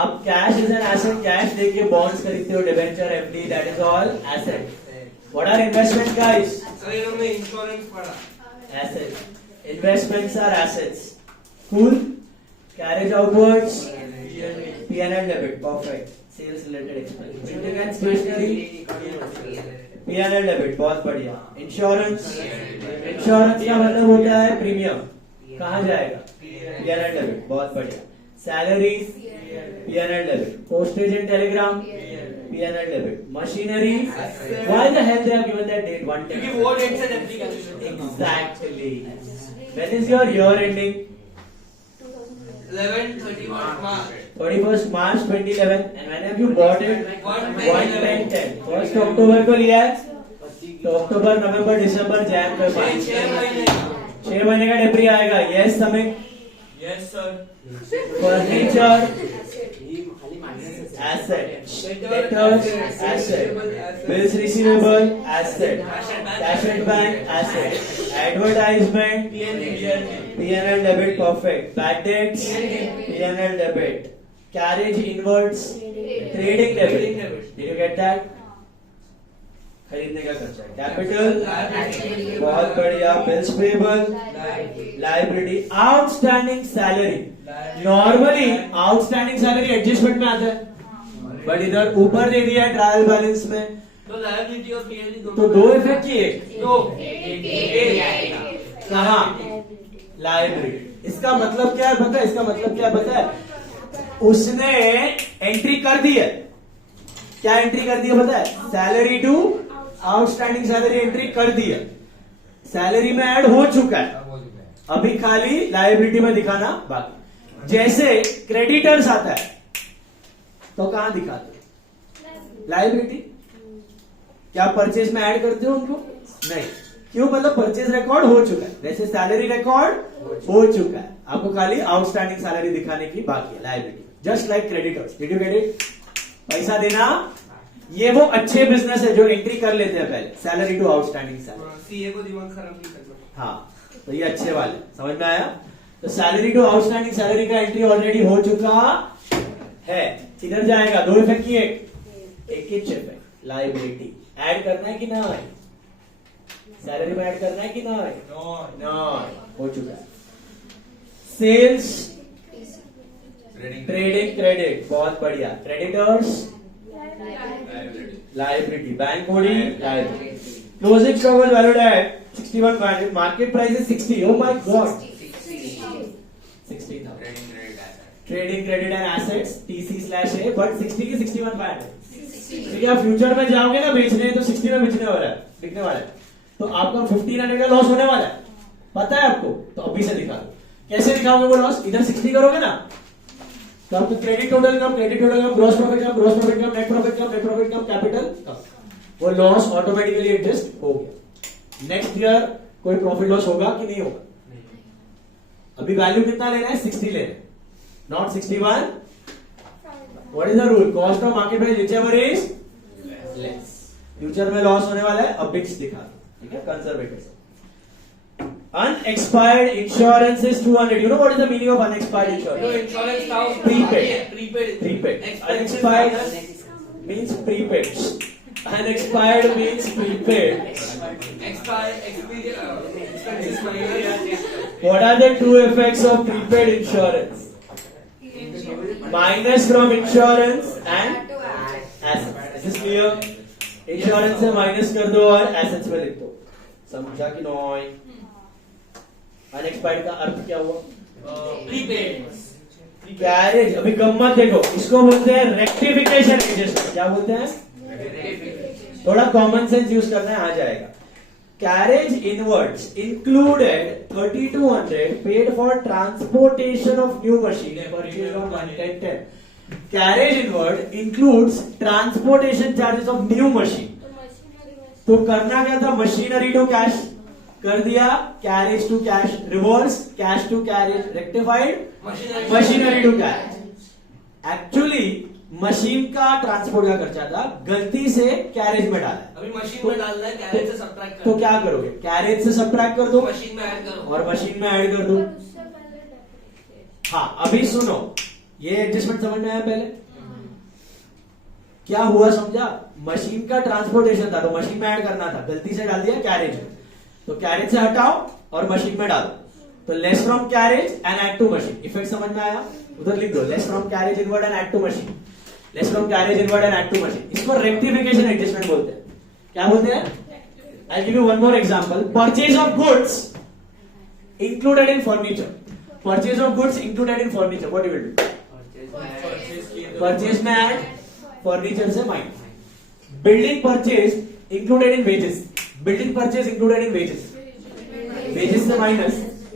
आप cash is an asset. Cash देके बॉन्ड्स खरीदते हो, debenture, FD, that is all asset. What are investment guys? Sir એનો ઇન્સ્યોરન્સ પડા. Asset. Investments are assets. Cool. Carriage outwards. P&L debit. Perfect. Sales related expense. Printing and stationery. P&L debit. बहुत बढ़िया. Insurance. Insurance का मतलब होता है प्रीमियम. कहाँ जाएगा? P&L debit. बहुत बढ़िया. Salaries. P&L debit. Postage and telegram. P&L debit. Machinery. Why the hell they have given that date? 1 क्योंकि वो डेट से application. Exactly. When is your year ending? 11/31 March. 31st March 2011. And when have you bought it? 1/10. 1st October को लिया है. तो अक्टूबर, नवंबर, दिसंबर, जैन, फरवरी. 6 महीने. 6 महीने का डेप्री आएगा. यस समय. Yes sir. Furniture. Asset. Debtors. Asset. Bills receivable. Asset. Cash at bank. Asset. Advertisement. P&L debit. Perfect. Bad debts. P&L debit. Carriage inwards. Trading debit. Did you get that? खरीदने का खर्चा. कैपिटल. बहुत बढ़िया. Bills payable. Liability. Outstanding salary. Normally outstanding salary adjustment में आता है, बट इधर ऊपर दे दिया है ट्रायल बैलेंस में. तो लायबिलिटी और पीएनडी तो दो इफेक्ट किए. दो. कहाँ? लाइबिलिटी. इसका मतलब क्या है पता है? इसका मतलब क्या है पता है? उसने एंट्री कर दी है. क्या एंट्री कर दी है पता है? Salary to outstanding salary entry कर दी है. सैलरी में ऐड हो चुका है, अभी खाली लायबिलिटी में दिखाना बाकी. जैसे क्रेडिटर्स आता है तो कहां दिखाते? लायबिलिटी. क्या परचेज में ऐड करते हो उनको? नहीं. क्यों? मतलब परचेज रिकॉर्ड हो चुका है. वैसे सैलरी रिकॉर्ड हो चुका है, आपको खाली आउटस्टैंडिंग सैलरी दिखाने की बाकी है. Liability just like creditors. Did you get it? पैसा देना, ये वो अच्छे बिजनेस है जो एंट्री कर लेते हैं पहले salary to outstanding salary. CA को दिमाग खराब नहीं करना. हाँ, तो ये अच्छे वाले. समझ में आया? तो सैलरी टू आउटस्टैंडिंग सैलरी का एंट्री ऑलरेडी हो चुका है. इधर जाएगा. दो इफेक्ट की एक ही इफेक्ट. लायबिलिटी ऐड करना है कि ना है? सैलरी में ऐड करना है कि ना? No. ना, हो चुका है। Sales, Trading. ट्रेडिंग क्रेडिट, बहुत बढ़िया। Creditors, Liability. Liability, bank holding, liability. Closing stock was valued at 61, market price is 60। Oh my God, 60,000। Trading credit asset. Trading credit and assets TC/A, but 60 की 61 ठीक है। आप फ्यूचर में जाओगे ना बेचने, तो 60 में बेचने वाला है, बिकने वाला है, तो आपका 1500 का लॉस होने वाला है, पता है आपको? तो अभी से दिखा दो। कैसे दिखाओगे वो लॉस? इधर 60 करोगे ना, तो आपको क्रेडिट टोटल कम, ग्रॉस प्रॉफिट कम, नेट प्रॉफिट कम, कैपिटल कम, वो लॉस ऑटोमेटिकली एडजस्ट हो गया। नेक्स्ट ईयर कोई प्रॉफिट लॉस होगा कि नहीं होगा? अभी वैल्यू कितना लेना है? 60 लेना है, not 61। What is the rule? Cost of market price whichever is less. Future में लॉस होने वाला है, अब बिट्स दिखा दो, ठीक है? Conservative. Unexpired insurance is 200. You know what is the meaning of unexpired जो insurance? इंश्योरेंस था वो Prepaid. Unexpired means prepaid. Unexpired means prepaid. expenses minus What are the two effects of prepaid insurance? Minus from insurance and assets. Is this clear? Insurance से minus कर दो और assets में लिख दो। समझा कि नहीं? Unexpired का अर्थ क्या हुआ? प्रीपेड। कैरेज। अभी गम्मत देखो, इसको बोलते हैं रेक्टिफिकेशन एडजस्टमेंट। क्या बोलते हैं? थोड़ा कॉमन सेंस यूज करना है, आ जाएगा। Carriage inwards included 3200 paid for transportation of new machine purchase on 110। Carriage inward includes transportation charges of new machine. तो करना क्या था? मशीनरी टू कैश कर दिया, carriage to cash reverse, cash to carriage rectified, machinery to carriage. Actually machine का ट्रांसपोर्ट का खर्चा था, गलती से कैरेज में डाला। अभी मशीन में डालना है, कैरेज से सब्ट्रैक्ट कर तो क्या करोगे? कैरेज से सब्ट्रैक्ट कर दो, मशीन में ऐड करो और मशीन में ऐड कर दो। हाँ, अभी सुनो, ये एडजस्टमेंट समझ में आया? पहले क्या हुआ समझा? मशीन का ट्रांसपोर्टेशन था, तो मशीन में ऐड करना था, गलती से डाल दिया कैरेज में, तो कैरेज से हटाओ और मशीन में डालो, तो less from carriage and add to machine. Effect समझ में आया? उधर लिख दो, less from carriage inward and add to machine, less from carriage inward and add to machine. इसको रेक्टिफिकेशन एडजस्टमेंट बोलते हैं। क्या बोलते हैं? I give you one more example. Purchase of goods included in furniture. Purchase of goods included in furniture, what you will do? Purchase में ऐड, फर्नीचर से minus. Building purchase included in wages, building purchase included in wages, wages से माइनस,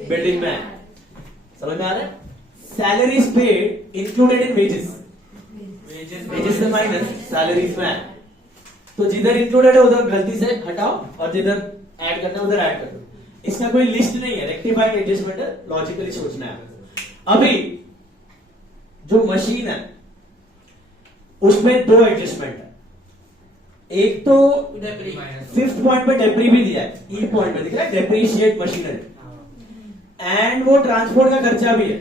बिल्डिंग में ऐड। समझ में आ रहा है? Salaries paid included in wages, wages से माइनस, सैलरीज में ऐड। तो जिधर इंक्लूडेड है उधर गलती से हटाओ और जिधर ऐड करना है उधर ऐड कर दो। इसका कोई लिस्ट नहीं है, रेक्टिफाइड एडजस्टमेंट है, लॉजिकली सोचना है। अभी जो मशीन है उसमें दो एडजस्टमेंट है। एक तो फिफ्थ पॉइंट पे डेप्री भी दिया है, ई पॉइंट पे दिख रहा है डेप्रीशिएट मशीनरी, एंड वो ट्रांसपोर्ट का खर्चा भी है।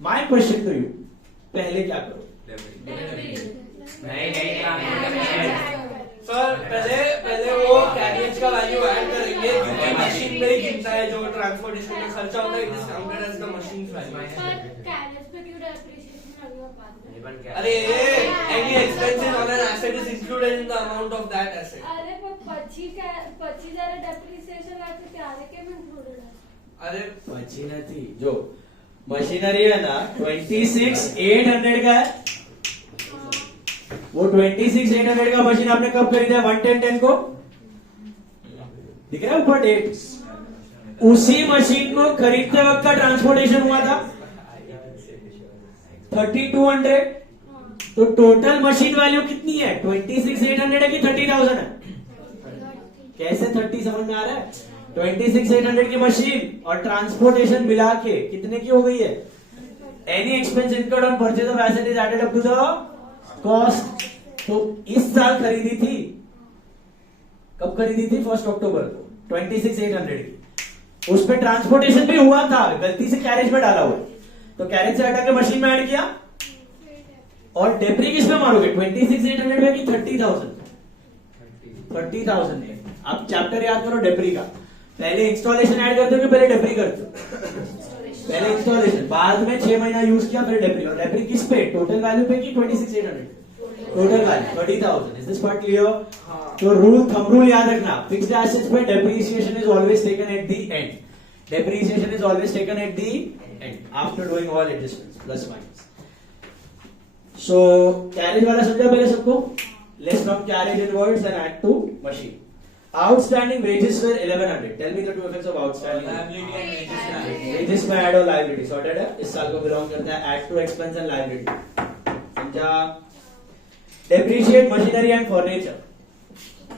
माय क्वेश्चन टू यू, पहले क्या करो? सर पहले वो कैरियज का वैल्यू ऐड करेंगे, क्योंकि मशीन में ही गिनता है जो ट्रांसपोर्टेशन का खर्चा होता है, it is counted as the machine value. अरे any expenses on an asset is included in the amount of that asset. अरे पण 25 जरा डेप्रिसिएशन वाले क्યારે કેમ ઇન્ક્લુડેડ है? अरे बची नहीं, जो मशीनरी है ना 26,800 का है, वो 26,800 का मशीन आपने कब खरीदा? 110 को दिख रहा है ऊपर डेट। उसी मशीन को खरीदते वक्त का ट्रांसपोर्टेशन हुआ था 3200। तो टोटल मशीन वैल्यू कितनी है? 26,800 है कि 30,000 है? कैसे 30 समझ में आ रहा है? 26,800 की मशीन और ट्रांसपोर्टेशन मिला के कितने की हो गई है? Any expense incurred on purchase of asset is added up to the cost. तो इस साल खरीदी थी, कब खरीदी थी? 1 अक्टूबर को, 26,800 की। उस पर ट्रांसपोर्टेशन भी हुआ था, गलती से कैरेज में डाला हुआ, तो कैरेज से हटा के मशीन में ऐड किया। और डेप्री किस में मारोगे? 26,800 में कि 30,000? 30,000 में। आप चैप्टर याद करो डेब्री का, पहले इंस्टॉलेशन ऐड करते हो कि पहले डेब्री करते हो? पहले इंस्टॉलेशन, बाद में 6 महीना यूज किया फिर डेब्री। और डेब्री किस पे, टोटल वैल्यू पे कि 26,800? Total value 30,000। Is this part clear? तो थंब रूल याद रखना, फिक्स्ड एसेट्स पे depreciation is always taken at the end. Depreciation is always taken at the end after doing all adjustments plus minus. So carriage वाला समझा पहले सबको? Less from carriage inwards and add to machine. Outstanding wages were 1100. Tell me the two effects of outstanding Liability and wages. wages में add और liability sorted है, इस साल को belong करता है add to expense and liability। समझा? Depreciate machinery and furniture,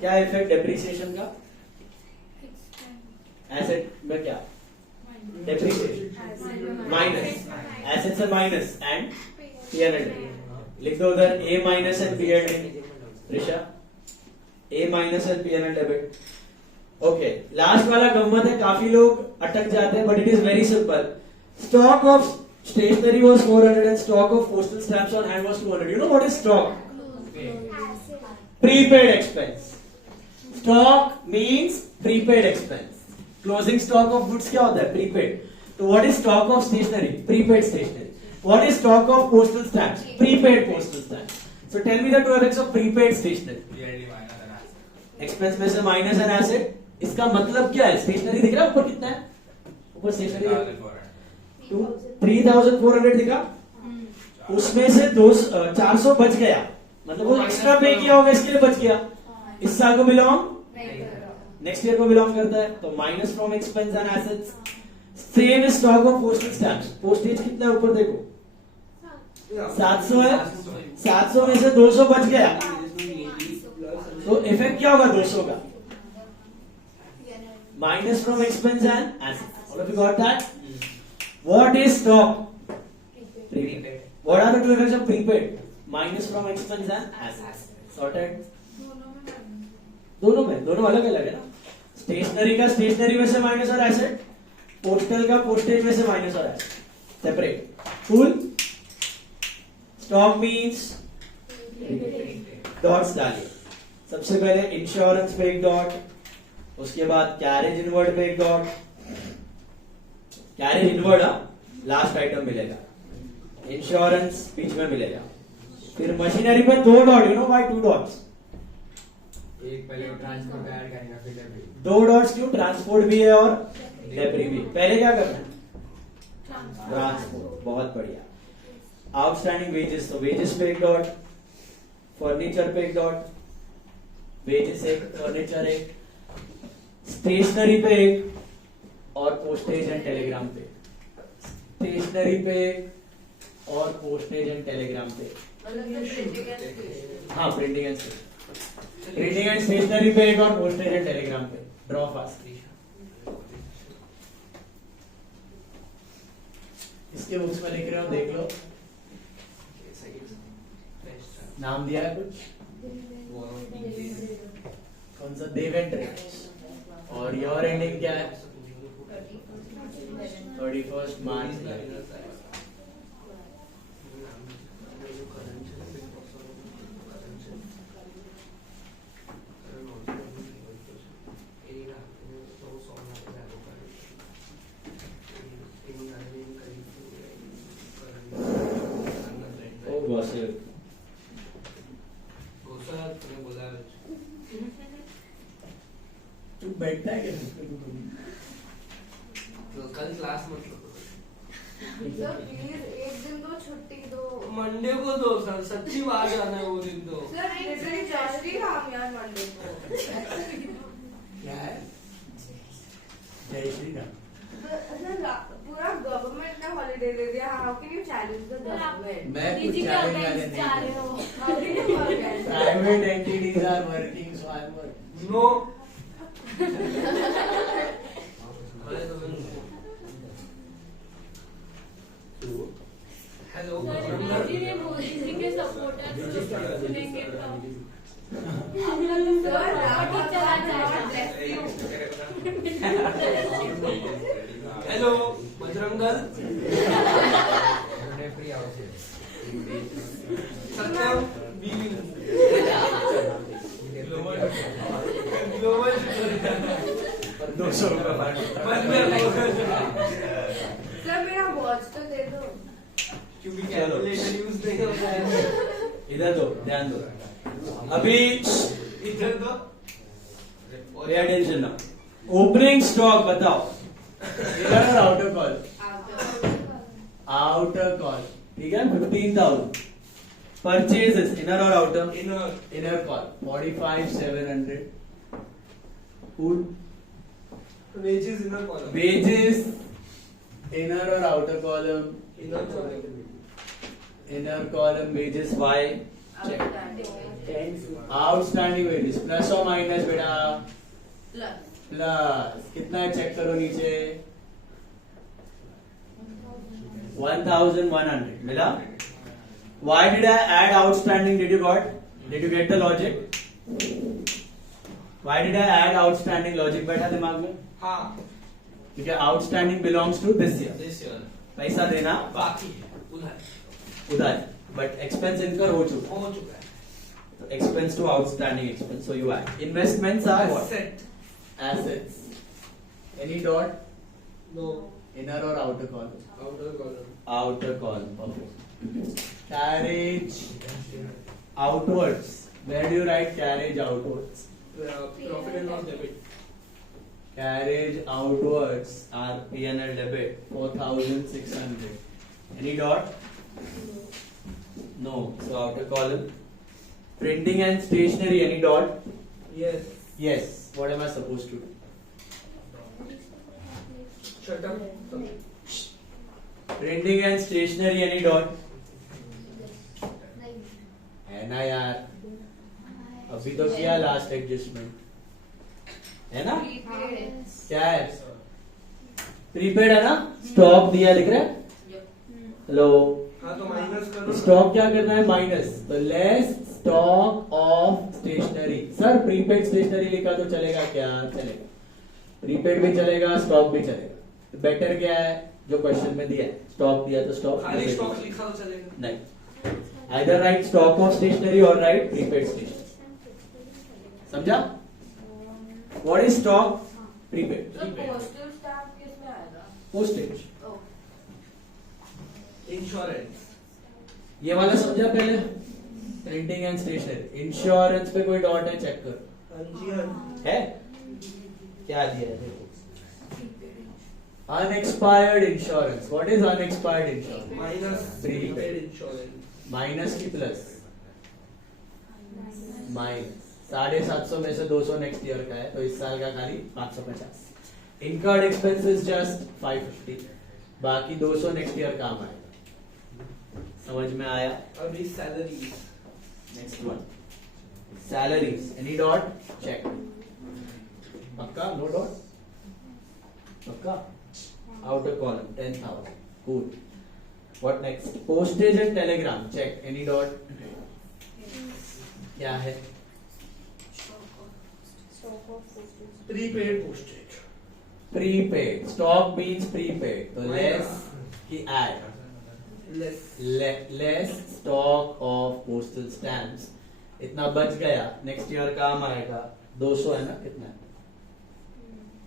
क्या effect depreciation का? Asset में क्या? Depreciation minus assets and minus and P&L। लिख दो उधर A minus and P&L। ऋषा A minus and P&L debit। Okay, last वाला गम्मत है, काफी लोग अटक जाते हैं, but it is very simple. Stock of stationery was 400 and stock of postal stamps on hand was 200। You know what is stock? Prepaid expense। Stock means prepaid expense। Closing stock of goods क्या होता है? Prepaid। तो what is stock of stationery? Prepaid stationery। What is stock of postal stamps? Prepaid postal stamps। So tell me the two effects of prepaid stationery। Expense में से माइनस एन एसेट, इसका मतलब क्या है? स्टेशनरी दिख रहा है ऊपर कितना है? ऊपर स्टेशनरी 3,400 दिखा, उसमें से 400 बच गया, मतलब वो एक्स्ट्रा पे किया होगा इसके लिए बच गया। इस साल को बिलोंग नेक्स्ट ईयर को बिलोंग करता है, तो minus from expense and assets. Same stock of postal stamps. Postage कितना है ऊपर देखो, 700 है, 700 में से 200 बच गया, तो इफेक्ट क्या होगा 200 का? Minus from expense and assets. All of you got that? What is stock? Prepaid. What are the two effects of prepaid? Minus from expense and assets. Sorted? दोनों अलग अलग है ना। स्टेशनरी का स्टेशनरी में से माइनस और एसेट, पोस्टल का पोस्टेज में से माइनस और asset, separate. Cool? Stock means dots डालिए। सबसे पहले इंश्योरेंस पे एक डॉट, उसके बाद कैरेज इनवर्ड पे एक dot. Carriage inward last item मिलेगा, इंश्योरेंस बीच में मिलेगा, फिर मशीनरी पे 2 dot. You know why 2 dots? एक पहले ट्रांसपोर्ट पे ऐड करेंगे, फिर डेब्री। 2 डॉट्स क्यों? ट्रांसपोर्ट भी है और डेब्री भी। पहले क्या करना है? ट्रांसपोर्ट। बहुत बढ़िया। आउटस्टैंडिंग वेजेस, तो वेजेस पे एक डॉट, फर्नीचर पे एक डॉट, वेजेस एक, फर्नीचर एक, स्टेशनरी पे एक, और पोस्टेज एंड टेलीग्राम पे। स्टेशनरी पे एक और पोस्टेज एंड टेलीग्राम पे। हाँ, प्रिंटिंग एंड स्टेशनरी पे एक और पोस्टेज एंड टेलीग्राम पे। Draw fast. इसके बुक्स में लिख रहे हो, देख लो, नाम दिया है कुछ? कौन सा? देव एंड ट्रेड्स। और योर एंडिंग क्या है? 31 मार्च। तू बैठता है क्या? तो कल क्लास मतलब सर प्लीज एक दिन दो, छुट्टी दो। मंडे को दो सर, सच्ची बात जाना है वो दिन तो। सर लिटरली जयश्री राम यार मंडे को। क्या है? जय श्री राम। पूरा गवर्नमेंट ने हॉलीडे दे दिया। How can you challenge the government? मैं कुछ दीदी क्या चैलेंज वाले जा रहे नहीं। हो? How can you forget? Private entities are working, so I am working. No. Hello. दीदी ने मोदी जी के सपोर्टर्स सुनेंगे तो हेलो बजरंग दल। डेब्री आवश्यक। सत्यम ग्लोबल 200 रुपए बंद कर दो। सर मेरा वॉच तो दे दो। क्योंकि कैलकुलेटर यूज नहीं होता है। इधर दो, ध्यान दो। अभी इधर दो। पे अटेंशन ना। ओपनिंग स्टॉक बताओ। इनर और आउटर कॉल? आउटर कॉल, ठीक है, 15,000। परचेजेस इनर और outer? Inner col 45,700। Food wages inner column. Wages inner और outer column? Inner column. Inner column wages why? Outstanding wages plus और माइनस बेटा? प्लस। कितना है चेक करो नीचे? 1,100 मिला? Why did I add outstanding? Did you get the logic? Why did I add outstanding? Logic बैठा दिमाग में? हाँ। क्योंकि outstanding belongs to this year. This year। पैसा देना बाकी है उधर। उधर, but expense incur हो चुका हो चुका है। है. Expense to outstanding expense. So you add. Investments are what? Asset। Assets. Any dot? No। Inner or outer column? Outer column। Outer column. Perfect. Carriage outwards. Where do you write carriage outwards? Profit and loss debit। Carriage outwards are P&L debit 4,600. Any dot? No. So outer column. Printing and stationery. Any dot? Yes। Yes. What am I supposed to do? Shut up। Printing and stationery. Any dot? है ना यार, अभी तो किया लास्ट एडजस्टमेंट, है ना? क्या है? प्रीपेड है ना? स्टॉक दिया लिख रहे हैं। हेलो, हाँ तो माइनस करो। स्टॉक क्या करना है? माइनस। तो less stock of stationery. Sir prepaid stationery लिखा तो चलेगा क्या? चलेगा, प्रीपेड भी चलेगा, स्टॉक भी चलेगा। बेटर क्या है जो क्वेश्चन में दिया है? स्टॉक दिया तो स्टॉक, खाली स्टॉक लिखा तो चलेगा? नहीं, either write stock of stationery or write prepaid stationery. समझा? What is stock? Prepaid. तो postal stamp किसमें आएगा? Postage. Oh. इंश्योरेंस। ये वाला समझा पहले? Printing and stationery. Insurance पे कोई डॉट है? चेक कर। हाँ जी हाँ। है? क्या दिया है? देखो। Unexpired insurance. What is unexpired insurance? Minus Prepaid. Prepaid insurance. Minus की प्लस? माइनस। 750 में से 200 नेक्स्ट ईयर का है, तो इस साल का खाली 550। इनकर्ड एक्सपेंसेस जस्ट 550, बाकी 200 नेक्स्ट ईयर काम आएगा। समझ में आया? अभी salary. Next one, salaries. Any dot? Check. पक्का? No dot? पक्का? Outer column 10,000। Cool. What next? Postage and telegram. Check. Any dot? क्या है? Prepaid postage. Prepaid. Stock means prepaid. तो less की add. Less stock of postal stamps. इतना बच गया, नेक्स्ट ईयर काम आएगा। 200 है ना? कितना है?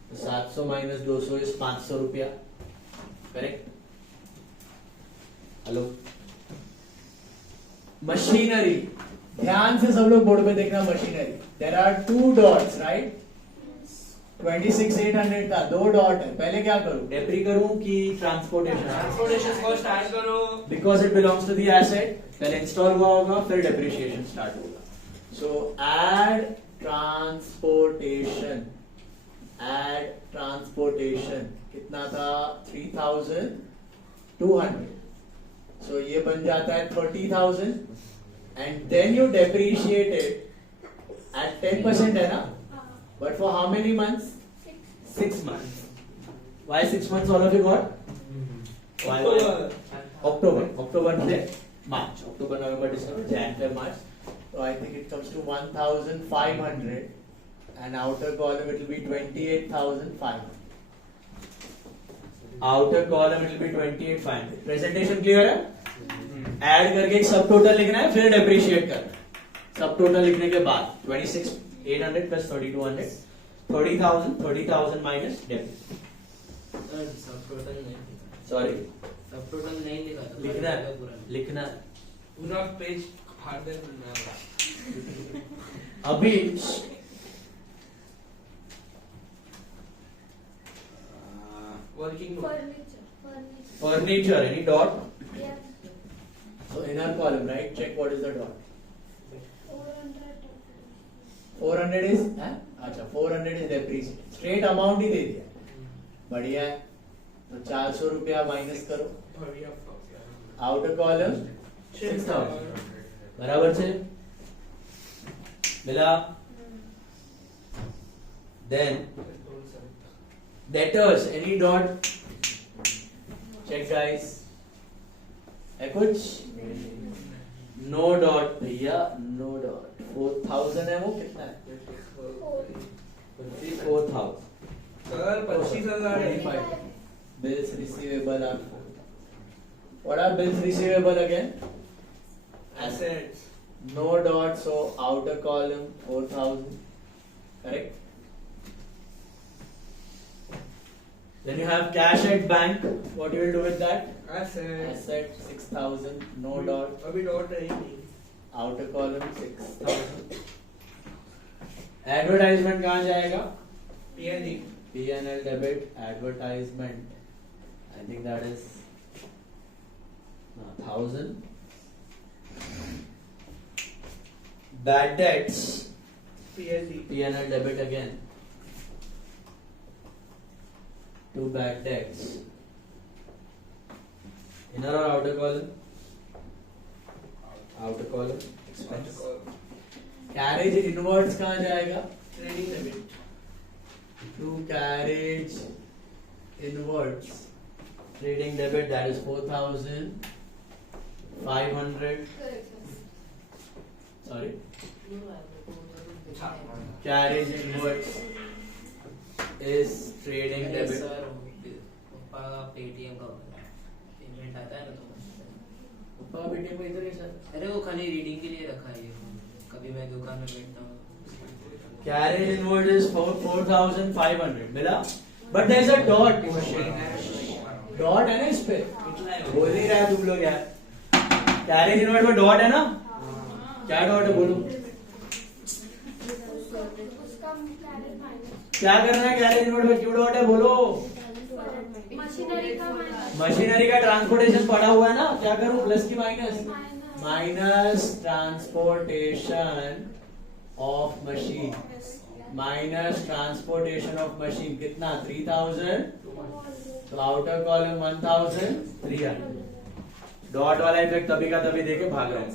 तो 700 माइनस 200 इज 500 रुपया। करेक्ट? Hello, machinery. ध्यान से सब लोग बोर्ड पे देखना। Machinery, there are 2 dots, right? 26,800 था, 2 डॉट है। पहले क्या करूं? डेप्री करूं कि ट्रांसपोर्टेशन? ट्रांसपोर्टेशन फर्स्ट ऐड करो। Because it belongs to the asset. पहले इंस्टॉल हुआ होगा, फिर डेप्रिसिएशन स्टार्ट होगा। So add transportation. Add transportation कितना था? 3,200। So ये बन जाता है 30,000 and then you depreciate it at 10% है ना? But for how many months? 6 months. Why 6 months all of you got? Why? October. October से March. October, November, December, Jan, Feb, March. So I think it comes to 1,500 and outer column it will be 28,500. Outer column it will be 28,500. Presentation clear है? ऐड करके एक सब टोटल लिखना है, फिर डेप्रिशिएट करना है। सब टोटल लिखने के बाद 26,800 प्लस 3,200 30,000 minus debit. सब टोटल नहीं Sorry, सब टोटल नहीं लिखा था लिखना पूरा पेज फाड़ दे मैं अभी working furniture, any dot? Yeah. So inner column, right? Check what is the dot. 400. 400 is अच्छा 400 is depreciation. Straight amount ही दे दिया. बढ़िया है. तो 400 रुपया माइनस करो. Outer column 6,000. बराबर से मिला. Then debtors, any dot? Check guys. है कुछ? No dot भैया, no dot. 4,000 है वो कितना है? 4,000. सर 25,000 है Bills receivable are 4. What are bills receivable again? assets No dot, so outer column 4,000. Correct? Then you have cash at bank. What you will do with that? assets Asset 6,000. No dot. अभी डॉट है ही नहीं Outer column 6,000. Advertisement कहाँ जाएगा? P&L P&L debit. Advertisement. I think that is 1,000. Bad debts. P&L P&L debit again. 2 bad debts. Inner or outer column? Outer column. Expense. Carriage inwards कहाँ जाएगा? trading debit To carriage inwards. Trading debit, that is 4,500. Sorry. Carriage inwards is trading debit. पापा का पेटीएम का पेमेंट आता है ना तो पापा बेटे को इधर ही सर. अरे वो खाली रीडिंग के लिए रखा है ये कभी मैं दुकान में बैठता हूँ Carriage inward is 4,500. मिला? But there is a dot. Dot है ना इस पे? बोल नहीं रहा है तुम लोग यार. Carriage inward में dot है ना? क्या dot है बोलो? उसका carriage minus. क्या करना है carriage inward में? क्यों dot है बोलो? मशीनरी का minus. मशीनरी का ट्रांसपोर्टेशन पड़ा हुआ है ना? क्या करूं? प्लस की minus? Minus transportation of machine. Minus transportation of machine कितना? 3,000. तो आउटर कॉलम 1,300. डॉट वाला इफेक्ट तभी का तभी देके भाग रहा हूँ.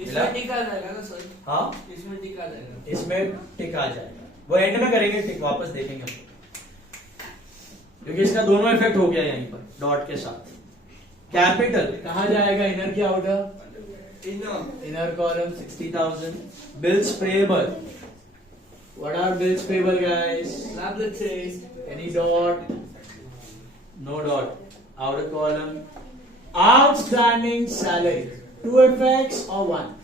इसमें टिक आ जाएगा ना सर हाँ, इसमें टिक आ जाएगा इसमें टिक आ जाएगा. वो एंड में करेंगे टिक, वापस देखेंगे हम. क्योंकि इसका दोनों इफेक्ट हो गया यहीं पर डॉट के साथ. कैपिटल कहाँ जाएगा? इनर की outer? Inner column 60,000. Bills payable. What are bills payable, guys? liabilities Any dot? No dot. Outer column. Outstanding salary. 2 effects or 1?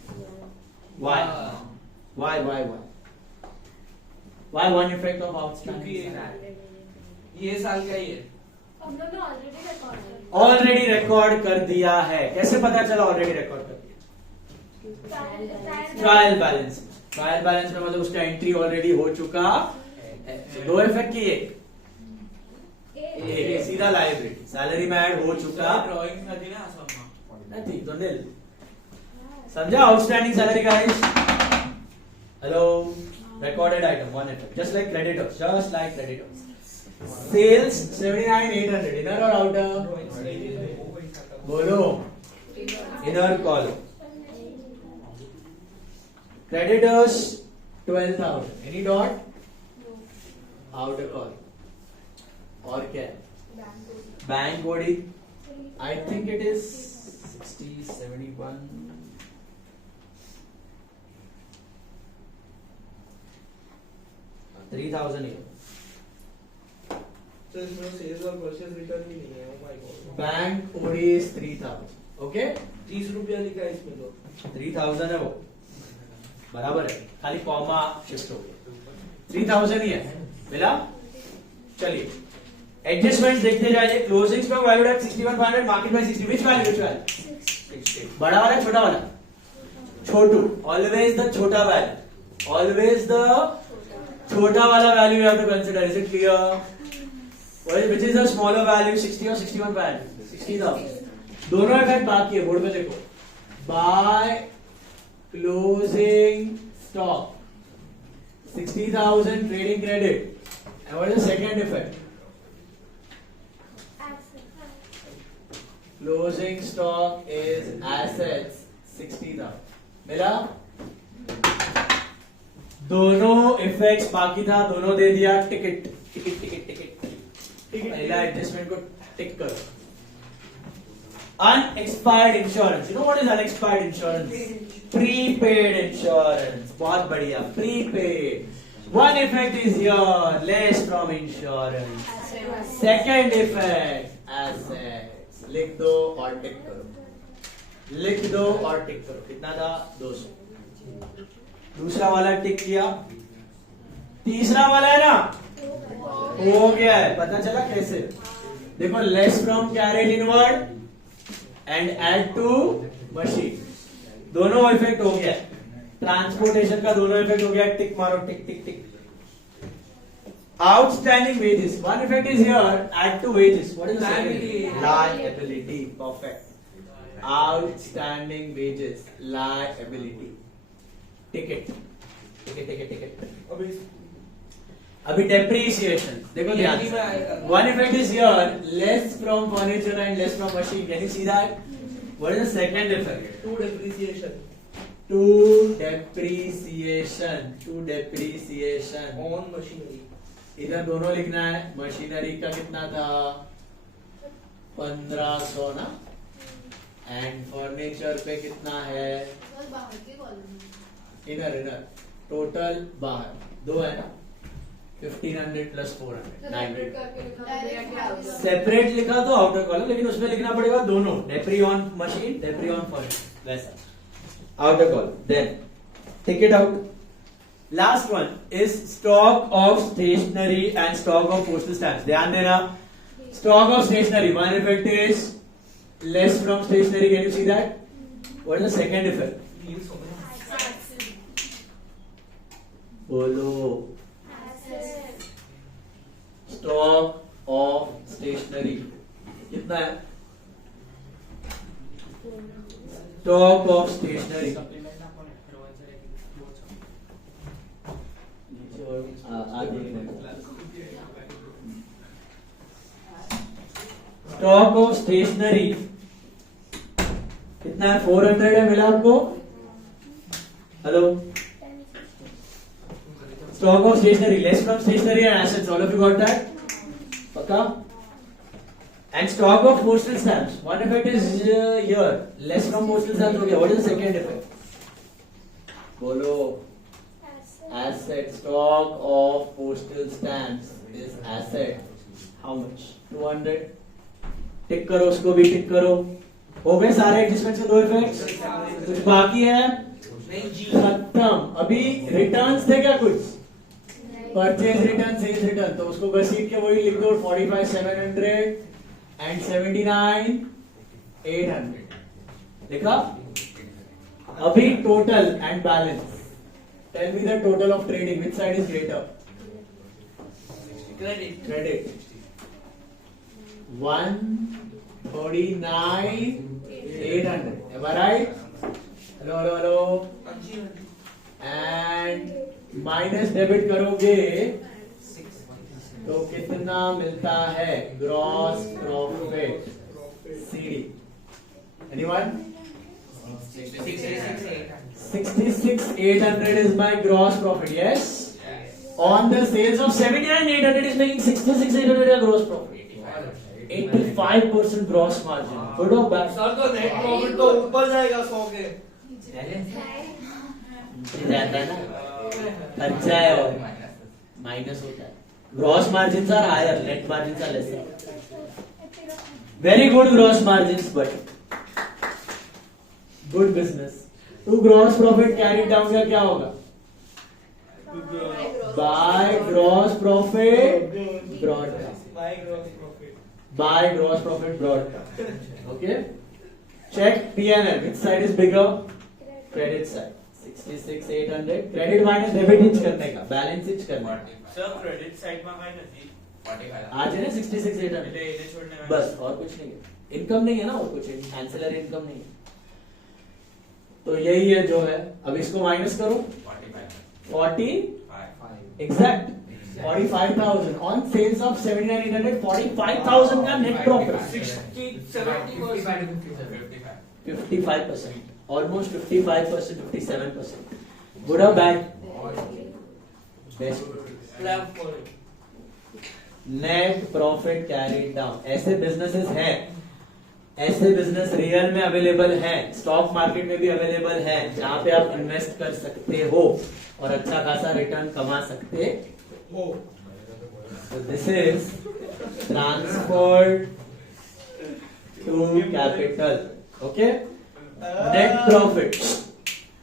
Why? Why? Why 1 effect of outstanding salary? क्योंकि ये साल का ही है हम लोग ने already record कर दिया. Already record कर दिया है. कैसे पता चला already record कर दिया? Trial balance. ट्रायल बैलेंस में मतलब उसका एंट्री ऑलरेडी हो चुका. 2 इफेक्ट की एक सीधा लायबिलिटी सैलरी में ऐड हो चुका. ड्राइंग थी ना असम नहीं तो नील. समझा? Outstanding salary guys. Hello. Recorded item 1 effect just like creditors. Just like creditors. Sales 79,800. Inner और आउटर? बोलो. Inner column. Creditors 12,000. Any dot? Outer column. और क्या? Bank body. I think it is 60, 71. $3,000 here. तो इसमें सेल्स और परचेज रिटर्न भी नहीं है. Oh my God. Bank body is 3,000. Okay? 30 रुपया लिखा है इसमें तो 3,000 है वो. बराबर है. खाली कॉमा शिफ्ट हो गया. 3000 ही है, मिला? चलिए एडजस्टमेंट देखते जाइए. Closing stock valued at 61,500, market price 60. Which value? बड़ा वाला छोटा वाला? छोटू. ऑलवेज द छोटा वैल्यू, ऑलवेज द छोटा वाला value you have to consider. Is it clear? Which is the smaller value, 60 or 61,500? 60,000. दोनों इफेक्ट बाकी है, बोर्ड पे देखो. By closing stock 60,000 trading credit. And what is the second effect? Closing stock is assets 60,000. मिला? दोनों इफेक्ट्स बाकी था, दोनों दे दिया. Ticket ticket ticket ticket. पहला एडजस्टमेंट को टिक करो. Unexpired insurance. You know what is unexpired insurance? Prepaid insurance. बहुत बढ़िया. Prepaid. One effect is here, less from insurance. Second effect assets. लिख दो और टिक करो. लिख दो और टिक करो. कितना था? 200. दूसरा वाला टिक किया. तीसरा वाला है ना, हो गया है. पता चला कैसे? देखो, less from carried inward and add to machine. दोनों इफेक्ट हो गया. ट्रांसपोर्टेशन का दोनों इफेक्ट हो गया. टिक मारो. Tick tick tick. Outstanding wages. One effect is here, add to wages. What is liability? Perfect. Outstanding wages, liability. Ticket ticket ticket ticket. अभी डेप्रिसिएशन देखो ध्यान से. One effect is here, less from furniture and less from machine. Can you see that? What is the second effect? To depreciation. To depreciation. To depreciation on machinery. इधर दोनों लिखना है. मशीनरी का कितना था? 1500 ना. एंड फर्नीचर पे कितना है? इधर इधर टोटल बाहर दो है ना. 1500 प्लस 400 900. सेपरेट लिखा तो आउटर कॉलम, लेकिन उसमें लिखना पड़ेगा दोनों. Depre on machine, depre on furniture, वैसा outer column. Then take it out. Last one is stock of stationery and stock of postal stamps. ध्यान देना. Stock of stationery, one effect is less from stationery. Can you see that? What is the second effect? बोलो. स्टॉक ऑफ स्टेशनरी कितना है? Stock of stationery stock of stationery कितना है? 400 है. मिला आपको? Hello. Stock of stationery, less from stationery and assets. All of you got that? Pakka? And stock of postal stamps. One effect is here. Less from postal stamps. Okay. What is the second effect? Bolo. Asset. Stock of postal stamps is asset. How much? 200. टिक करो. उसको भी टिक करो. हो गए सारे एडजस्टमेंट के दो इफेक्ट्स. कुछ बाकी है? खत्म. अभी रिटर्न्स थे क्या कुछ? Purchase return, sales return. तो उसको घसीट के वही लिख दो. 45,700 एंड 79,800. लिखा? अभी total and balance. Tell me the total of trading. Which side is greater? Credit. Credit. 139,800. Am I right? Hello hello hello. And minus debit करोगे तो कितना मिलता है? Gross profit. CD. Anyone? 66,800 is my gross profit. Yes. On the sales of 79,800 is making 66,800 a gross profit. 85% gross margin. Good or bad? Sir तो नेट प्रॉफिट तो ऊपर जाएगा 100 के. जाता है ना. अच्छा है. और माइनस होता है. Gross margin are higher, net margin are lesser. Very good gross margin but good business. To gross profit carry down का क्या होगा? By gross profit broad by gross profit by gross profit brought down. Okay? Check P&L. Which side is bigger? Credit side. 66,800. Credit minus debit each करने का. Balance each करने का. सर क्रेडिट साइड में काय નથી 45 आज है ना 66,800. એટલે એને છોડને बस और कुछ नहीं है. इनकम नहीं है ना और कुछ एंसिलरी इनकम नहीं है. तो यही है जो है. अब इसको माइनस करो. 40 एग्जैक्ट 45,000 on sales of 79,800. 45,000 का net profit. 55%. Almost 55%. 57%. Good or bad? Best. Clap for it. Net profit carried down. ऐसे बिजनेसेस हैं, ऐसे बिजनेस रियल में अवेलेबल हैं, स्टॉक मार्केट में भी अवेलेबल हैं, जहां पे आप इन्वेस्ट कर सकते हो और अच्छा खासा रिटर्न कमा सकते हो. So this is transferred to capital. Okay? Net profit.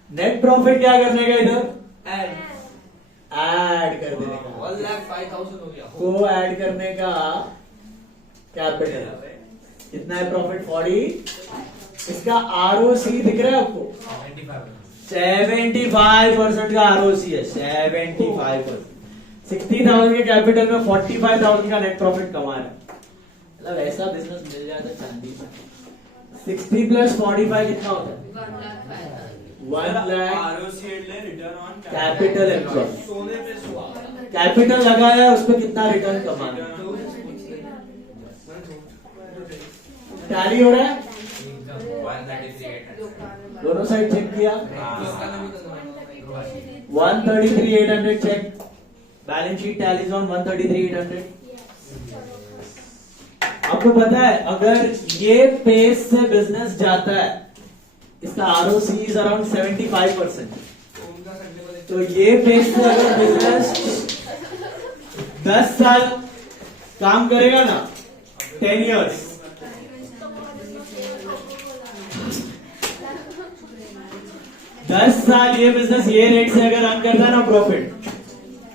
Net profit क्या करने का इधर? एंड ऐड कर देने का. 1,05,000 हो गया. को ऐड करने का कैपिटल. कितना है प्रॉफिट? 40. इसका आरओसी दिख रहा है आपको? 75% का आरओसी है. 75%. 60,000 के कैपिटल में 45,000 का नेट प्रॉफिट कमा रहा है. मतलब ऐसा बिजनेस मिल जाता है चांदी में. 60 प्लस 45 कितना होता है? 1 लाख. आरओसी એટલે रिटर्न ऑन कैपिटल एम्प्लॉय. सोने पे सुहा. कैपिटल लगाया है, उस पर कितना रिटर्न कमाना है? टैली हो रहा है? 133,800. दोनों साइड चेक किया. इसका नाम ही करना है. 133,800 check. Balance sheet tallies on 133,800. आपको पता है अगर ये पेस से बिजनेस जाता है, इसका आरओसी इज अराउंड 75%. तो ये पेस से अगर बिजनेस 10 साल काम करेगा ना, 10 years, दस साल ये बिजनेस ये रेट से अगर रन करता है ना प्रॉफिट,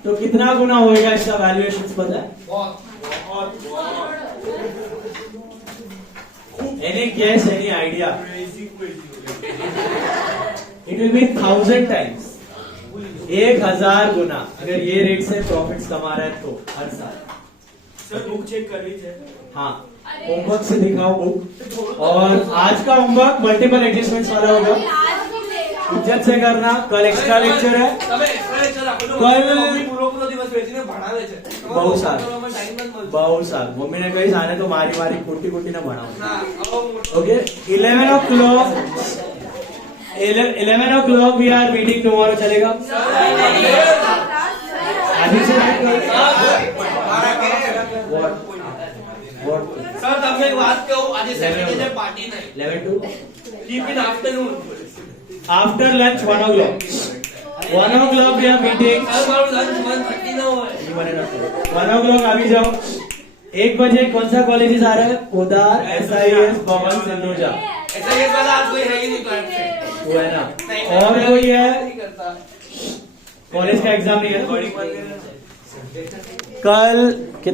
तो कितना गुना होएगा इसका वैल्यूएशन पता है? बहुत. Any guess, any idea? Crazy crazy हो गया. It will be 1,000 times. 1,000 गुना अगर ये रेट से प्रॉफिट्स कमा रहा है तो हर साल. सर बुक चेक कर लीजिए. हाँ, होमवर्क से दिखाओ बुक. और आज का होमवर्क मल्टीपल एडजस्टमेंट्स वाला होगा. इज्जत से करना. कल एक्स्ट्रा लेक्चर है. તમે એક્સ્ટ્રા લેક્ચર આપો તો કલ- મમ્મી પૂરો દિવસ બેસીને ભણાવે છે. બહુ સારું. તમારે ટાઈમ નથી મળતો. बहुत साल मम्मी ने कही आने तो मारी मारी कुटी कुटी ना बनाओ. ના આવો મોટો. Okay, 11 o'clock. 11 o'clock we are meeting tomorrow. चलेगा? अभी से What? સર તમને એક વાત કહું, આજે સેટરડે છે, પાર્ટી નહીં. 11 to keep in afternoon. after lunch 1 o'clock. 1 o'clock we are meeting. Sir મારું લંચ 1:30 ન હોય. 1 o'clock अभी जाओ. 1 बजे कौन सा कॉलेजेस आ रहा है? उदार, SIS, पवन, सिंधुजा. ऐसा ये वाला आज कोई है ही नहीं क्लास से. वो है ना. नहीं, और मैं कोई है? नहीं करता. कॉलेज का एग्जाम नहीं है ना? बड़ी बात है. कल